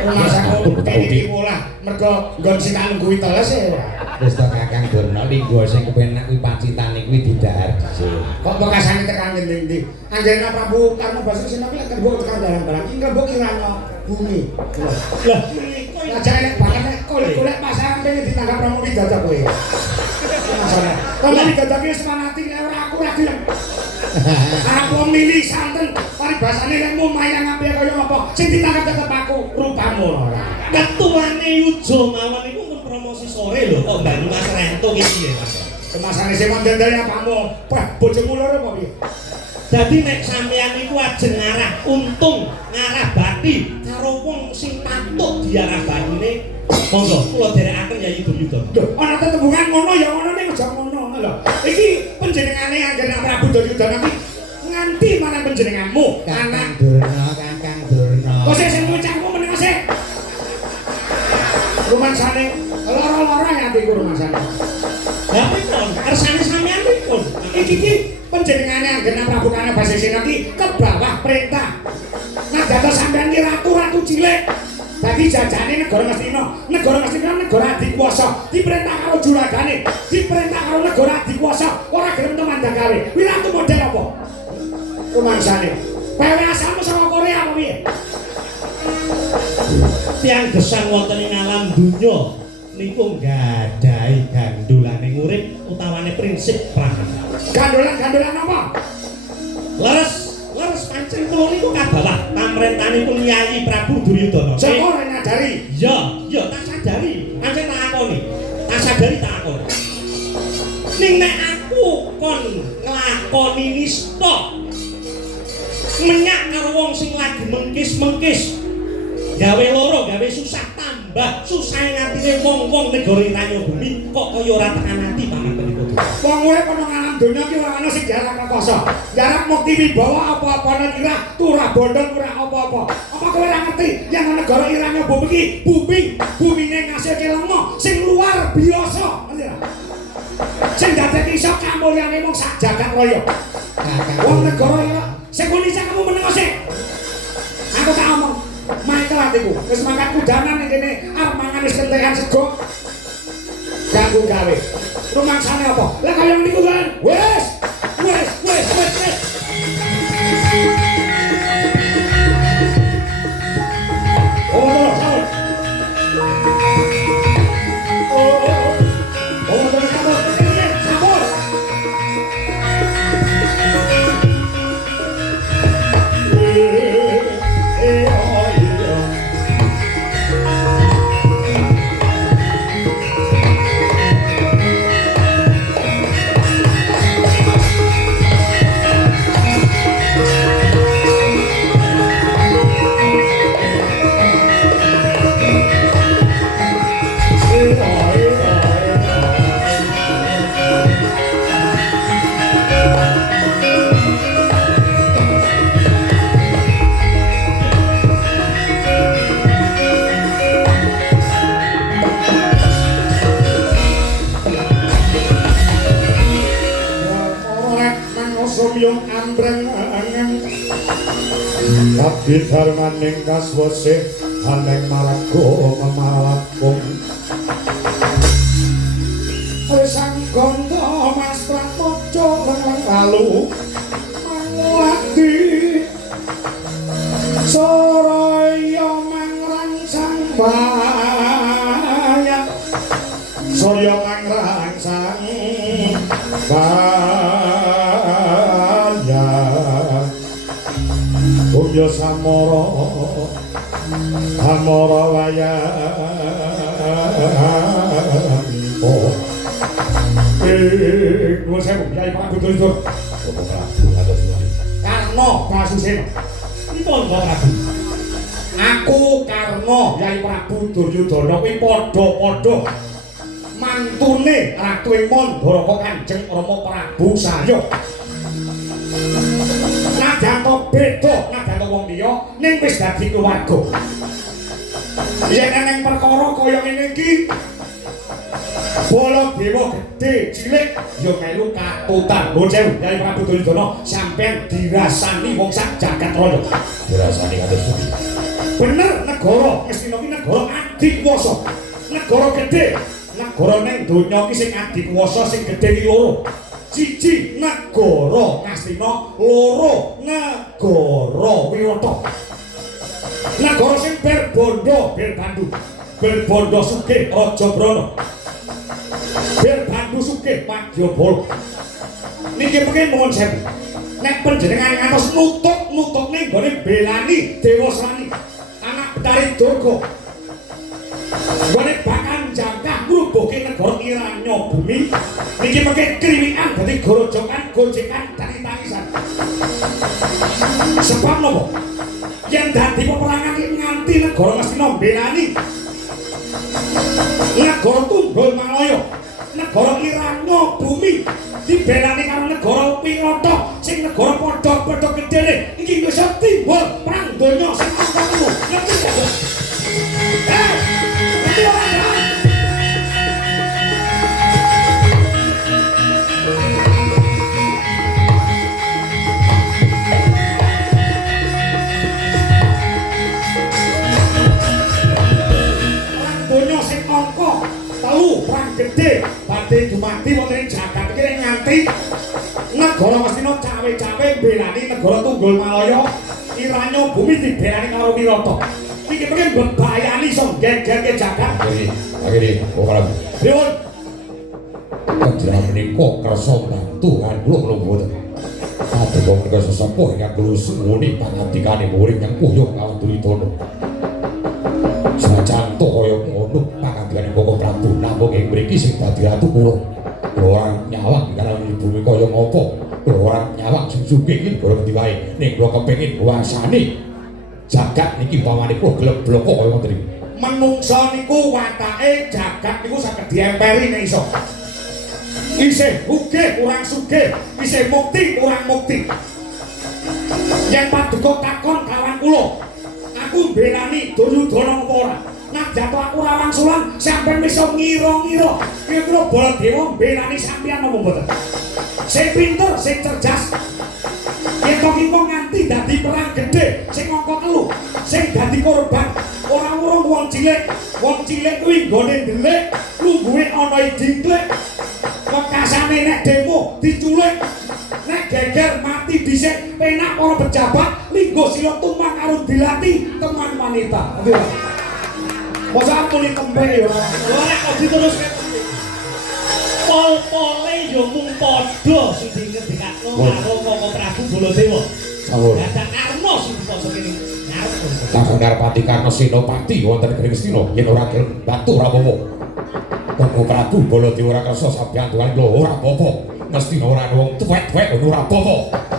Masa kok iki pola mergo nggon sing tak nungguhi teles e. Wis to Kakang Durna pinggo sing kepenak kuwi pacitane kuwi didahar dhisik. Kok bekasane tekan ngendi-endi? Anjena Prabu Karna Basisena kuwi lek kembok tekan barang-barang iki kembok kirano bumi. Lah, Lah jane nek banget nek golek-golek pasaran pengen ditangkap Romo Widodo kowe. Masalah. Romo Widodo ki wis manati nek ora aku ra gelem. Arep wong milih santen, paribasane nek mumayang apik kaya apa, sing ditangkap tetep aku rupamu ora. ketuane Yujo mawon niku pun promosi sore lho kok Banyumas Rento ki piye Mas? Kemasane sing ndendel apamu? Wah, bojomu loro apa piye? Dadi nek sampeyan niku ajeng ngarah untung, ngarah bati karo wong sing patut diarah batine, monggo kula dherekaken Yayi Duryudana. Lho, ana tetembungan ngono ya ngono ning aja ngono lho. Iki panjenengane Anjana Prabu Duryudana iki nganti mana panjenenganmu? Kakang Durna, Kakang Durna. Kok sing ngucapku meneng sik. Rumangsane lara-lara ya atiku rumangsane. Lah pripun? Kersane sampeyan pripun? Iki ki panjenengane Anjana Prabu Karna Basisena iki ke bawah perintah. Nah, dados sampeyan ki ratu-ratu cilik. Dadi jajane negara Ngastina, negara adikuwasa, diperintah karo juragane, diperintah karo negara adikuwasa, ora gelem temandang gawe. Kuwi ratu model apa? Rumangsane. Pewe asalmu saka Korea apa piye? Tiang gesang wonten ing alam donya niku nggadahi gandulane urip utawane prinsip prakan. Gandolan-gandolan apa? Leres pancen kula niku kabawah pamrentanipun Yayi Prabu Duryudana. Sapa ora nyadari? Ya tak sadari. Pancen tak akoni. Tak sadari tak akoni. Ning nek aku kon nglakoni nista menyak karo wong sing lagi mengkis-mengkis gawe loro, gawe susah tambah susah ngatine wong-wong negara Iranya Bumi kok kaya ora tekan ati pamanten niku. Wong urip ana alam donya ki ora ana sing jarak rekoso. Jarak mukti wibawa apa-apane kira turah bondong ora apa-apa. Apa kowe ora ngerti yang negara Iranya Bumi ki bumine ngasilke lengo sing luar biasa, ngerti ora? Sing dadekake iso kamulyane mung sak jagat raya. Wong negara ya sing Indonesia kamu meneng sik. Aku tak omong Michael atiku, wis mangkat kudanan ning kene arep mangan wis kentekan sego. Ganggu gawe. Rumangsane apa? Lah kaya niku kan. Wis. Oh, sabar. Sabar. Yung ambreng angen Kabit harmaning kaswase Aneng malago memalakung Sang gondo mas pramoco Lenglang lalu Mangulati Soroyo mangrangsang bayak Soroyo mangrangsang bayak Bumya samara amara wayampo nuwun sewu Yai Prabu Duryudana Bapak Prabu kados nuwun Karna Basusena pripun Bapak Prabu aku Karna Yai Prabu Duryudana kuwi padha-padha mantune Ratu ing Mandharaka Kanjeng Rama Prabu Salya Najanto beda najanto wong liya ning wis dadi keluarga. Yen ana perkara kaya ngene iki Baladewa gedhe cilik ya melu katutan. Nuwun sewu Yai Prabu Duryudana sampeyan dirasani wong sak jagat raya. Dirasani kados pundi? Bener negara Ngastina iki negara adikuwasa. Negara gedhe, negara negara ning donya iki sing adikuwasa sing gedhe iki loro. Siji negara Ngastina, loro negara Wirata. Negara sing berbandha Berbandhu. Berbandha sugih Raja Brana. Berbandhu sugih Padyabala. Niki pengen nuwun sewu. Nek panjenengan ngantos nutuk ning gone belani Dewa Srani, anak Betari Durga. Gone bakal jangkah ngrubuhke negara Iranya Bumi. Niki mengke kriwikan dadi gorojokan gojekan dadi tangisan. Sebab napa? Yen dadi peperangan iki nganti negara Ngastina belani negara Tunggul Malaya, negara Iranya Bumi dibelani karo negara Wirata sing negara padha-padha gedene iki wis timbul perang donya sing angkatmu. Ngerti ta? Ngerti ora? Perang gede badhe dumadi wonten ing jagat iki nganti negara Ngastina cawe-cawe belani negara Tunggul Malaya, Iranya Bumi dibelani karo Wirata. Iki pengen bebayani iso gegerke jagat. Akhire ora. Pripun? Panjenengan menika kersa bantu kan kula mboten. Aduh menika sesepuh ingkang kula suwuni pangandikane murid yang kuyung kawon Duryudana. Sajan to kaya ngono pangandikane Koko Prabu namung ing mriki sing dadi ratu kula. Kula ora nyawang karo bumi kaya ngopo. Kula ora nyawang sing sugih iki kula ngendi wae. Ning kula kepengin nguasani jagat niki pamane kula glek-glek kaya ngoten iki. Menungsa niku watake jagat niku saged diemperi nek iso. Isih sugih kurang sugih, isih mukti kurang mukti. Yen paduka takon kawan kula, aku mbelani Duryudana apa ora? Nak jatuh aku rawang sulan, sampeyan iso ngira-ngira. Kira-kira Baladewa mbelani sampeyan apa mboten? Sing pinter, sing cerdas. Yen kok nganti dadi perang gedhe, sing angka 3, sing dadi korban. Ora urung wong cilik kuwi nggone ndelik, lungguhe ana dingklek. Wekasane nek demo diculik, nek geger mati dhisik, penak para pejabat, linggo sila tumbang karo dilati teman wanita. Ngerti ora? Masa aku ni tembe ya. Ora kok diteruske. Pol-pole ya mung padha sing dingendikakno karo Koko Prabu Baladewa. Sampun. Dadak Karna sing dipasa kene. Kakang Darpati Karna Senopati wonten ing Ngastina yen ora gelem bantu ora apa-apa. Koko Prabu Baladewa ora kersa sampeyan tuan lho ora apa-apa. Ngastina ora ana wong tuwek-tuwek ora apa-apa.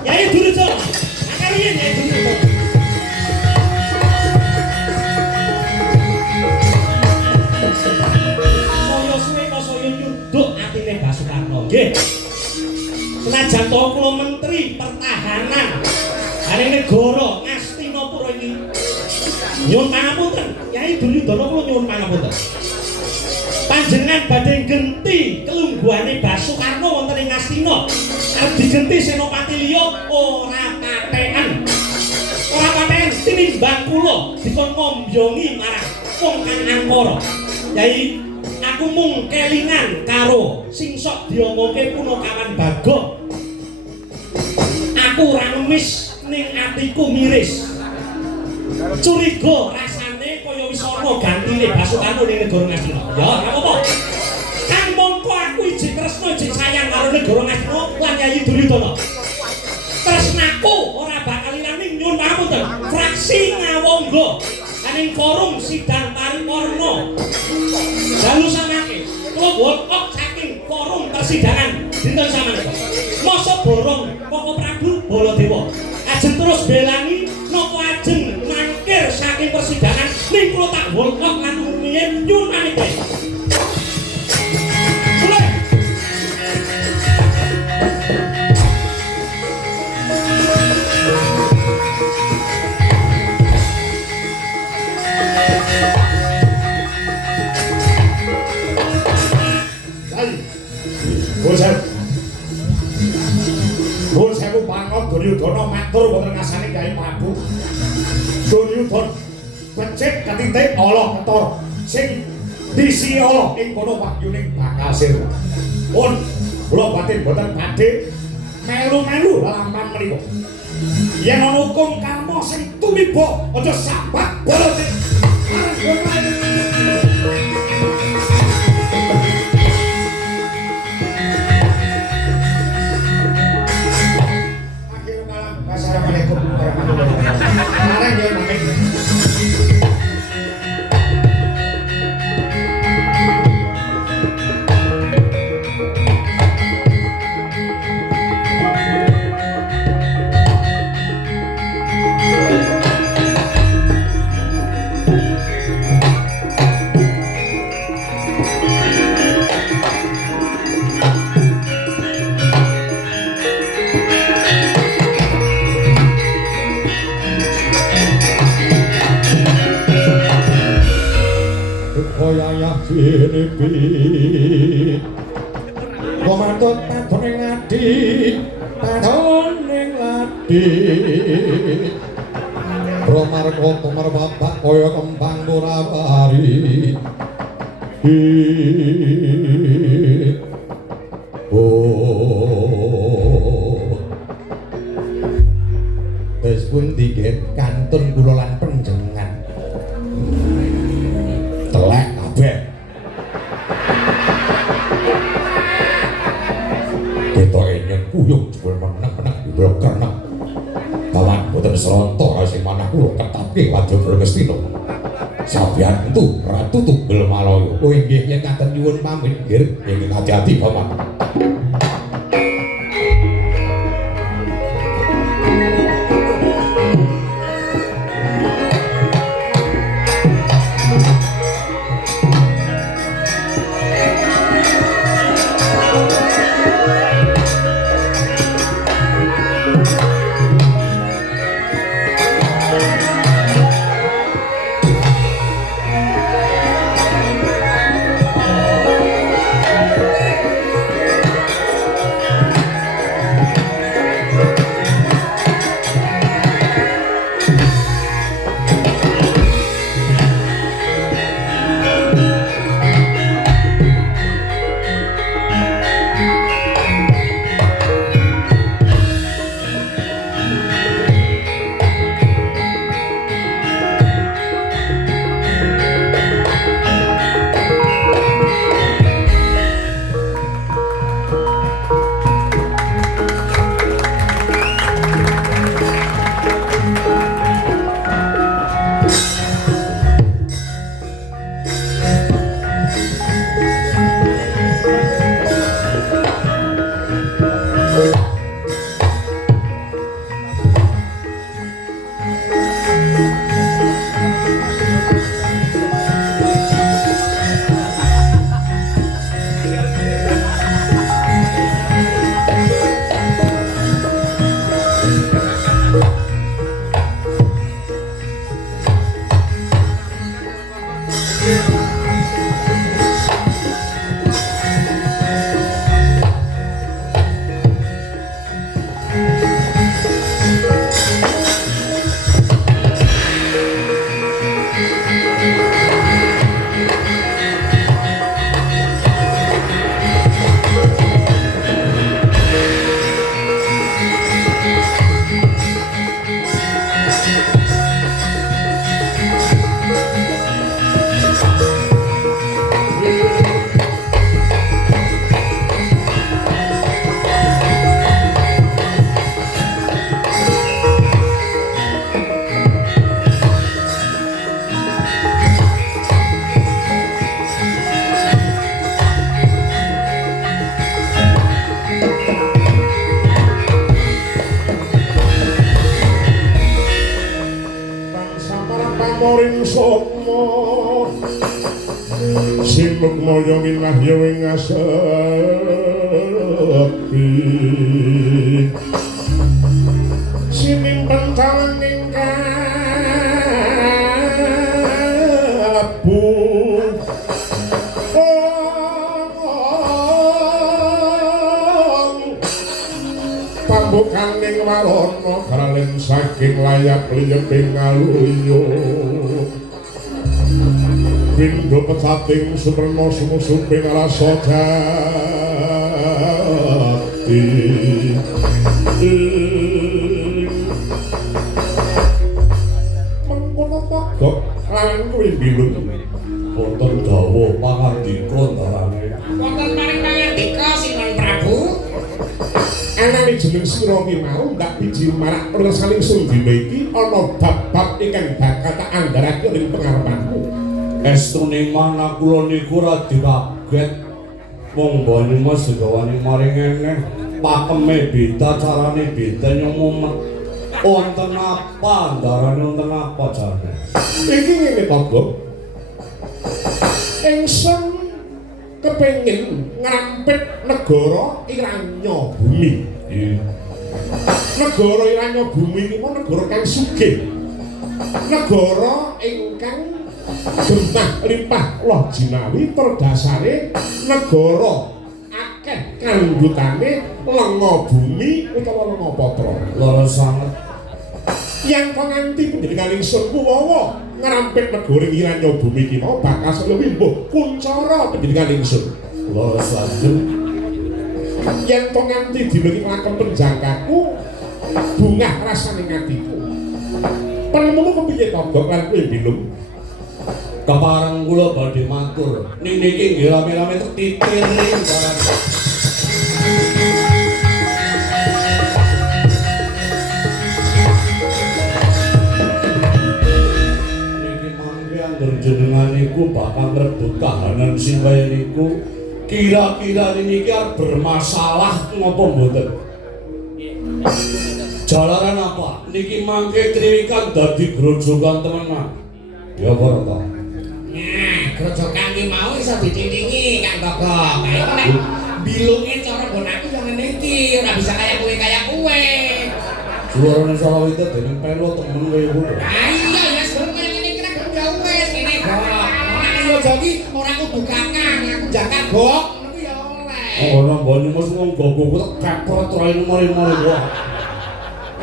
Yai Duryudana. Akariyen Yai Duryudana. Saya suwe kok saya nyunduk atine Basukarna. Nggih. Senajan to kula menteri pertahanan hari negara Ngastinapura iki. Nyuwun pangapunten, Yai Duryudana kula nyuwun pangapunten. Panjenengan badhe genti kelungguhane Basukarna wonten ing Ngastina. Arep digenti senopati liya ora katheken. Ora katheken tinimbang kula dikon ngombyongi marang wong kang angkara. Yai, aku mung kelingan karo sing sok diomongke Punakawan Bagong. Aku ora ngemis ning atiku miris. Curiga rasane kaya wis ana gantine Basukarna ning negara Ngastina. Ya, ora apa-apa. Kan mongko aku iji tresna iji sayang karo negara Ngastina lan Yai Duryudana. Tresnaku ora bakal ilang nyuwun pangapunten. Fraksi ngawangga aning forum sidang paripurna. Dalu samangke kula wolok saking forum persidangan dinten samenika. Mosok borong Koko Prabu Baladewa ajeng terus belani napa ajeng mangkir saking persidangan ning kula tak wolok lan rumiyin nyuwun maneka. Nuwun sewu pangapunten Duryudana matur wonten ngasane Kyai Prabu. Duryudana becik ketitik Allah ketor sing Disio ing kono wahyuning bakal sir. Pun kula batin boten badhe melu-melu lalampan mriku. Yen ana hukum karma sing tumiba aja sabak bolone. Akhir malam wassalamualaikum warahmatullahi wabarakatuh. Marang ya Mami. Kaya sinipi komandan tadoning ati tadoning ati Romarko tumar bapak kaya kembang murawari Wis pundi nggih kantun kula lan panjenengan telek kabeh. Ketoke yen kuyung jebul meneng-meneng jebul kreneng. Kawan boten sronto sing manah kula ketapke wadya Brestina. Sabiyan entu Ratu Tunggal Malaya. Oh nggih yen ngaten nyuwun pamit nggih ing hati-hati Bapak. Moring somo Simuk moyo minah yowing asepi Sining pentalang ningkabu Pambukan ning warono Karalen saking layak liyeping ngaluyo pindho pecating suprema sumusuping rasa jati mengkono togok lan kuwi bilung wonten dawuh pangandika ndarane wonten paring pangandika Sinon Prabu anane jeneng sira ki mau ndak biji marak pirsaning sundina iki ana bab-bab ingkang bakal tak andharake ing pengarepanmu. Estune mana kula niku ora dikaget. Wong mbane Mas digawani maring eneh. Pakeme beda, carane beda nyumumet. Wonten apa andarane wonten apa jane? Iki ngene to, Bob. Ingsun kepengin ngrampit negara Iranya Bumi. Negara Iranya Bumi iki negara kang sugih. Negara ingkang gemah limpah loh jinawi perdasare negara akeh kanggutane lenga bumi utawa lenga patra. Lara sanget. Yang penganti pendidikan ingsun kuwawa ngrampit negara Iranya Bumi iki mau bakal seluwih mbuh kuncara pendidikan ingsun. Lara sanget. Yang penganti dibagi lakon penjangkaku bungah rasane ngatiku. Penemumu kepiye togok lan kuwi bilung? Kepareng kula badhe matur ning niki nggih rame-rame tertitir ning barang. Niki mangke angger jenengan niku bakal ngrebut kahanan sing kaya niku kira-kira niki arep bermasalah napa mboten? Jalaran apa? Niki mangke triwikan dadi grojogan temenan. Ya ora ta? nah grojogan ki mau iso ditindingi Kang Gogok kaya nek bilunge cara nggon aku yo ngene iki ora bisa kaya kowe Suarane Sarawita dening pelo temen kaya ngono. iya ya seru kaya ngene iki nek ya wis ngene kok nek yo jadi ora kudu kakang aku jakar gok ngono ya oleh Ora mbane Mas wong gogoku tak kepret ora mari-mari wae.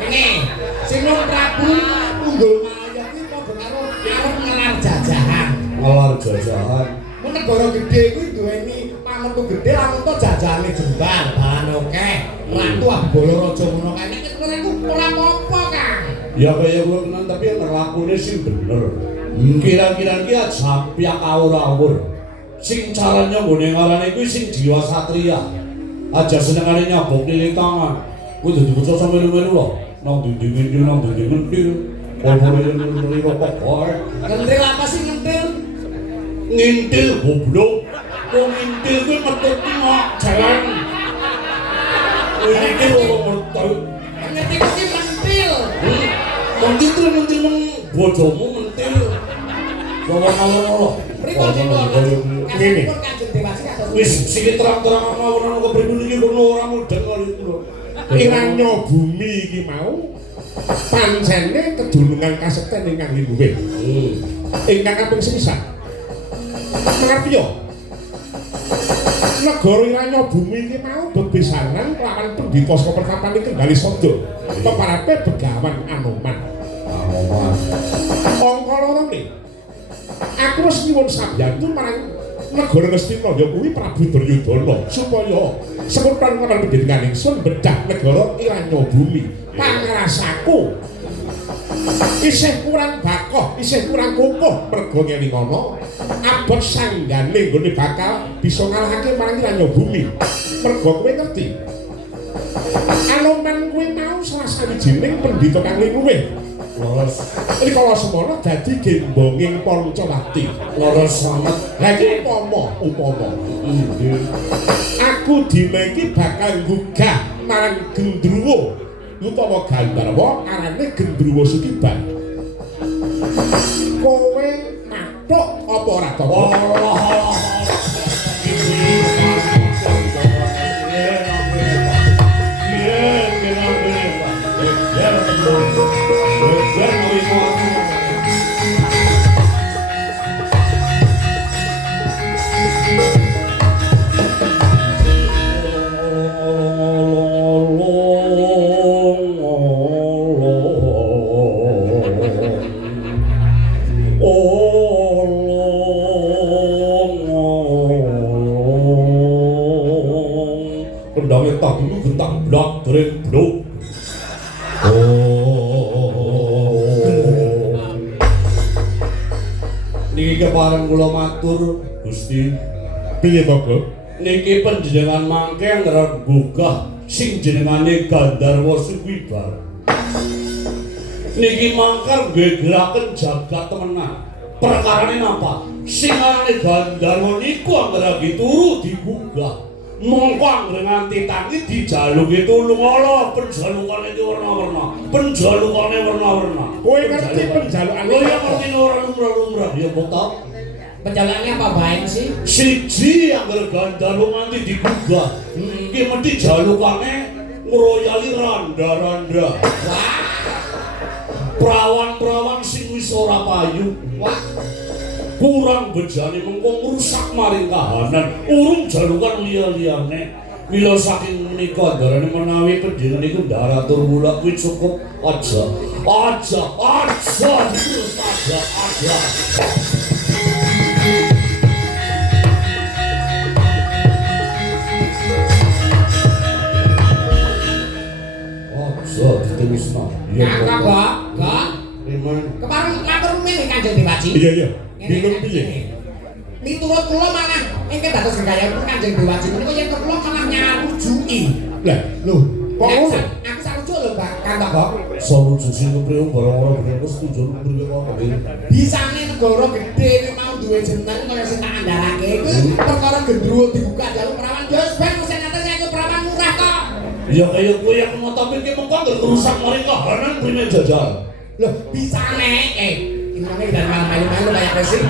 ini Sinon Prabu unggul maya iki padha karo arep ngelar jajahan Ngalar jajahan. mun negara gedhe kuwi duweni pametu gedhe lan untuk jajahane jembar bahan akeh ratu Abala Raja ngono kae nek kowe iku ora apa-apa Kang Ya kaya gue kenal tapi yang ngelakune sing bener. Kira-kira ki aja piak awur-awur. Sing caranya nggone ngarane kuwi sing jiwa satria. Aja senengane nyabok lilit tangan. Kuwi dadi bocah sampe melu lho. Nang dinding-dinding nang dinding-dinding. Ora-ora rokok wae. ngentil apa sih ngentil Ngintil goblok. Wong ngintil kuwi metu ki kok jalan. Iki wong metu. ngerti kok ki mentil Mentil nang bojomu mentil. Sawana-wana. pripun dipun Ngene. pun Kanjeng Dewasi kados Wis sing terang-terang ana kepripun iki kono ora mudeng kali kula. Iranya Bumi iki mau pancene kedunungan kasekten ingkang luwih. Ingkang kaping sepisan. Mengerti yo? Negara Iranya Bumi iki mau bebesaran lawan pendhita saka pertapan Kendali Sada. Peparape Begawan Anoman. Angka loro nih. Aku wis nyuwun sabyantu marang negara Ngastina ya kuwi Prabu Duryudana supaya sekurang kapan pendidikan ingsun bedah negara Iranya Bumi. Pangrasaku isih kurang bakoh, isih kurang kokoh mergo ngene ngono. Abot sanggane nggone bakal bisa ngalahake marang Iranya Bumi. Mergo kowe ngerti. Anoman kuwi mau salah sawijining pendhita kang luwih. Leres, Rikala semana dadi gembonging Pancawati. leres sanget. Lah iki upama. Aku dina iki bakal nggugah marang Gendruwo utawa Gandharwa arane Gendruwo Sukiban. Kowe mathuk apa ora to? Allah. Oh kendangnya tak dulu gentang blok kering blok. Niki kepareng kula matur Gusti. Piye to, Bro? Niki panjenengan mangke nggerak gugah sing jenengane Gandharwa Suwibar. Niki mangkar nggegeraken jagat temenan. Perkarane napa? Sing arane Gandharwa niku anggerake turu digugah. Mongko anggere nganti tangi dijaluke tulung ala penjalukane iki warna-warna. Penjalukane warna-warna. Kowe ngerti penjalukane? Lho ya ngerti ora lumrah-lumrah ya kok ta? Penjalannya apa baik sih? Siji anggere Gandharwa nganti digugah. Iki mesti jalukane ngroyali randa-randa. Wah, Prawan-prawan sing wis ora payu. wah. Kurang bejane mengko ngrusak maring kahanan. Urung jalukan liya-liyane. Mila saking menika darane menawi panjenengan iku ndaratur kula kuwi cukup aja. Terus aja. Aja diterusno. Kakak, Kak. Riman. Kemarin matur nuwun Kanjeng Dewaji. Iya. Bingung piye? Miturut kula malah engke dados gegayahipun Kanjeng Dewaji menika yen kula malah nyarujuki. Lah, lho, kok ngono? Aku sarujuk lho, Pak Kantoko. Sarujuk sing kepriye barang-barang bener setuju mriki kok. Bisane negara gedhe iki mau duwe jeneng kaya sing tak andharake iku perkara gendruwo dibuka jalur perawan dos ben mesti nyata saya perawan murah kok. Ya kaya kowe yang ngotopi ki mengko anggere rusak maring kahanan prime jajal. Loh, bisane ini dari malu-malu kayak apa sih?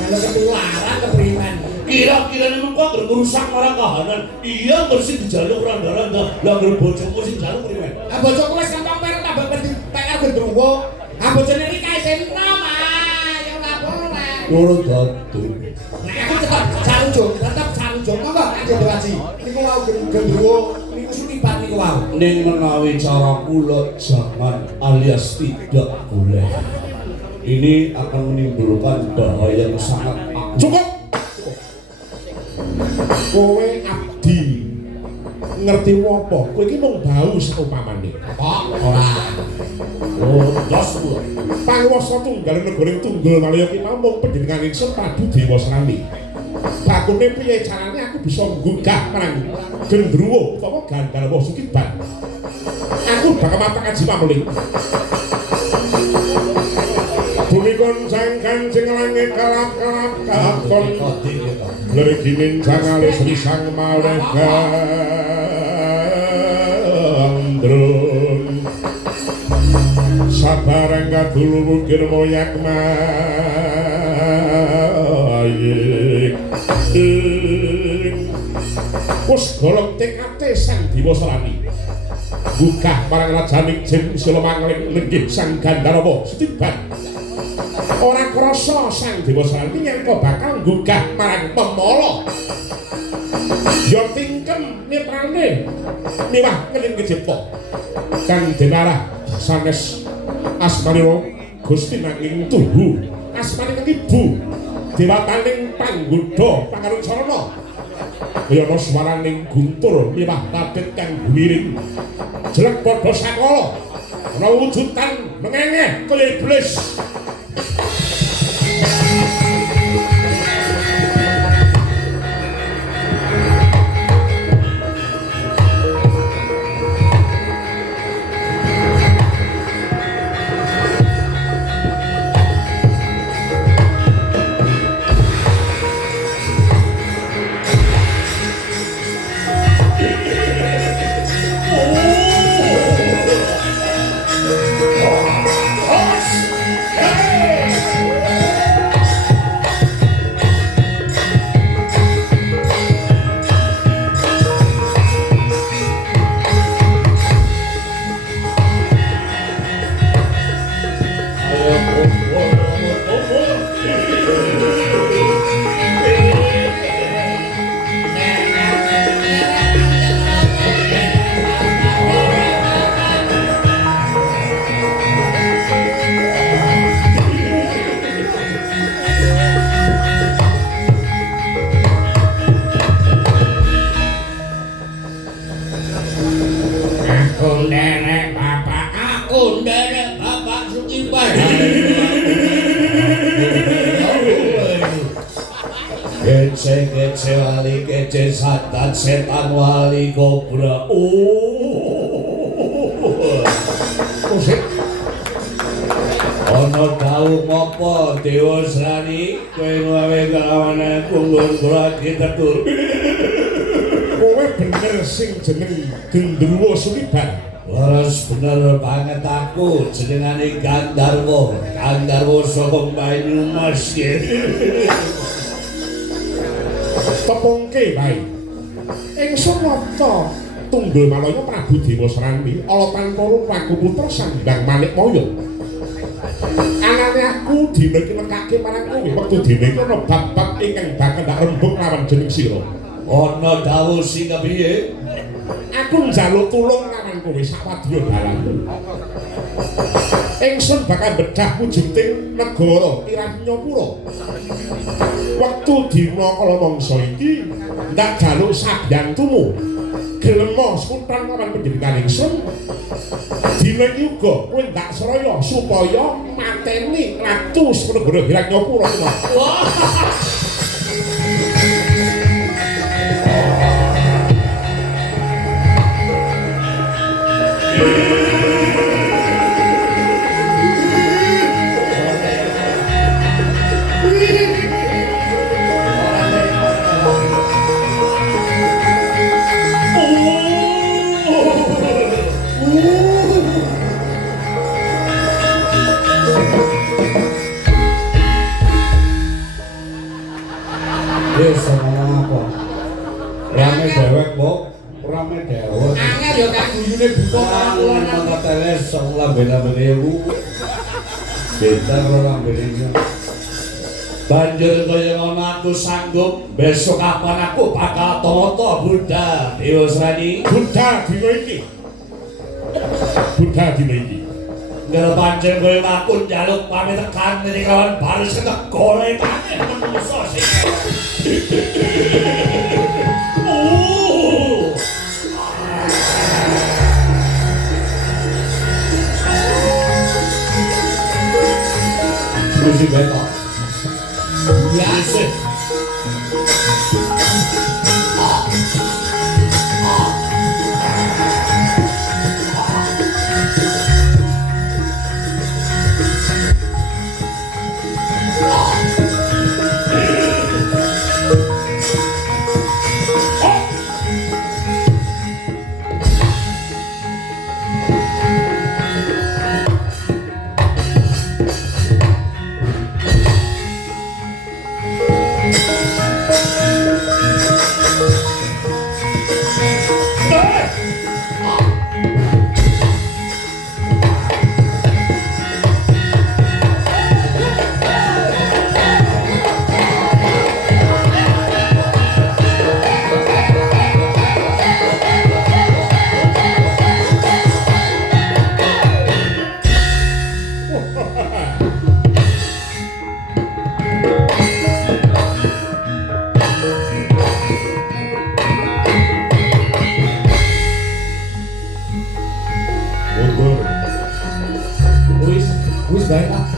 Melu ketularan kepriman. Kira-kira ini mengko anggere rusak marang kahanan. Iya bersih dijaluk randa-randa. Lah anggere bojomu sing jaluk prime. Ah bojoku wis kantong per tak ben PR gendruwo. Ah bojone iki kae enom ya ora boleh. Loro dadu. Nek aku tetep sarujuk monggo Kanjeng Dewaji. Niku wau gendruwo niku sutibat niku wau. Ning menawi cara kula jangan alias tidak boleh. Ini akan menimbulkan bahaya yang sangat Cukup. Kowe abdi ngerti apa? Kowe iki mung bau saupamane. Kok ora. Oh, das kula. Panguwasa tunggal negara tunggal malaya ki namung panjenengan ingsun Prabu Dewa Srami. Bakune piye carane aku bisa nggugah marang Gendruwo utawa Gandharwa Suwibar. Aku bakal matak aji pamuling. Bumi koncang kancing langit kalap-kalap kakon Lerigimin jangalis risang malih gandrun Sabarang kadulu mungkin moyak mayik Wus golong tekate sang Dewa Srami Gugah marang rajaning Jim Silomangling lenggih sang Gandharwa Suwibar Ora krasa sang Dewa Srami nyangka bakal gugah marang Pemala. Ya tingkem netrane miwah ngeling kecipta. Kang Denarah sanes asmanira Gusti nanging tuhu. Asmanipun Ibu Dewataning Panggoda Pangarucarana. Kaya ana swaraning guntur miwah kabeh kang gumiring. Jelek padha sakala. Ana wujudan mengengeh kaya iblis. sandan setan wali kobra. Musik Ana dawuh apa Dewa Srani kowe gawe kalawane kunggun kula ditetur. kowe bener sing jeneng Gendruwo Suliban. Laras bener banget aku jenengane Gandarwa. Gandarwa saka Banyumas. Tepungke bae. Ingsun nata Tunggul Malaya Prabu Dewa Srani ala tanpa rupaku putra Sandang Manikmaya. Anane aku dina iki nekake marang kowe wektu dene iki ana bab-bab ingkang bakal ndak rembug lawan jeneng sira. Ana dawuh sing kepiye? Aku njaluk tulung lawan kowe sawadya dalan. Ingsun bakal bedah wujuding negara Iranyapura. Wektu dina kala mangsa iki ndak jaluk sabyantumu. Gelem sekutan lawan panjenengan ingsun. Dina iki uga kowe ndak seraya supaya mateni ratu negara Iranyapura. Wis ngomong apa? Rame dewek, Mbok. Rame dewek. Angel ya kang guyune buta Lan mata teles sok lambe-lambene ku. Bentar lambene. Banjur kaya ngono aku sanggup besok kapan aku bakal toto Buddha Dewa Srani. Buddha dina iki. Buddha dina iki. Ngel pancen kowe aku njaluk pamitekan niki kawan baris ketek golek akeh menungso sing. Musik beto. biasa. Wis bae Pak.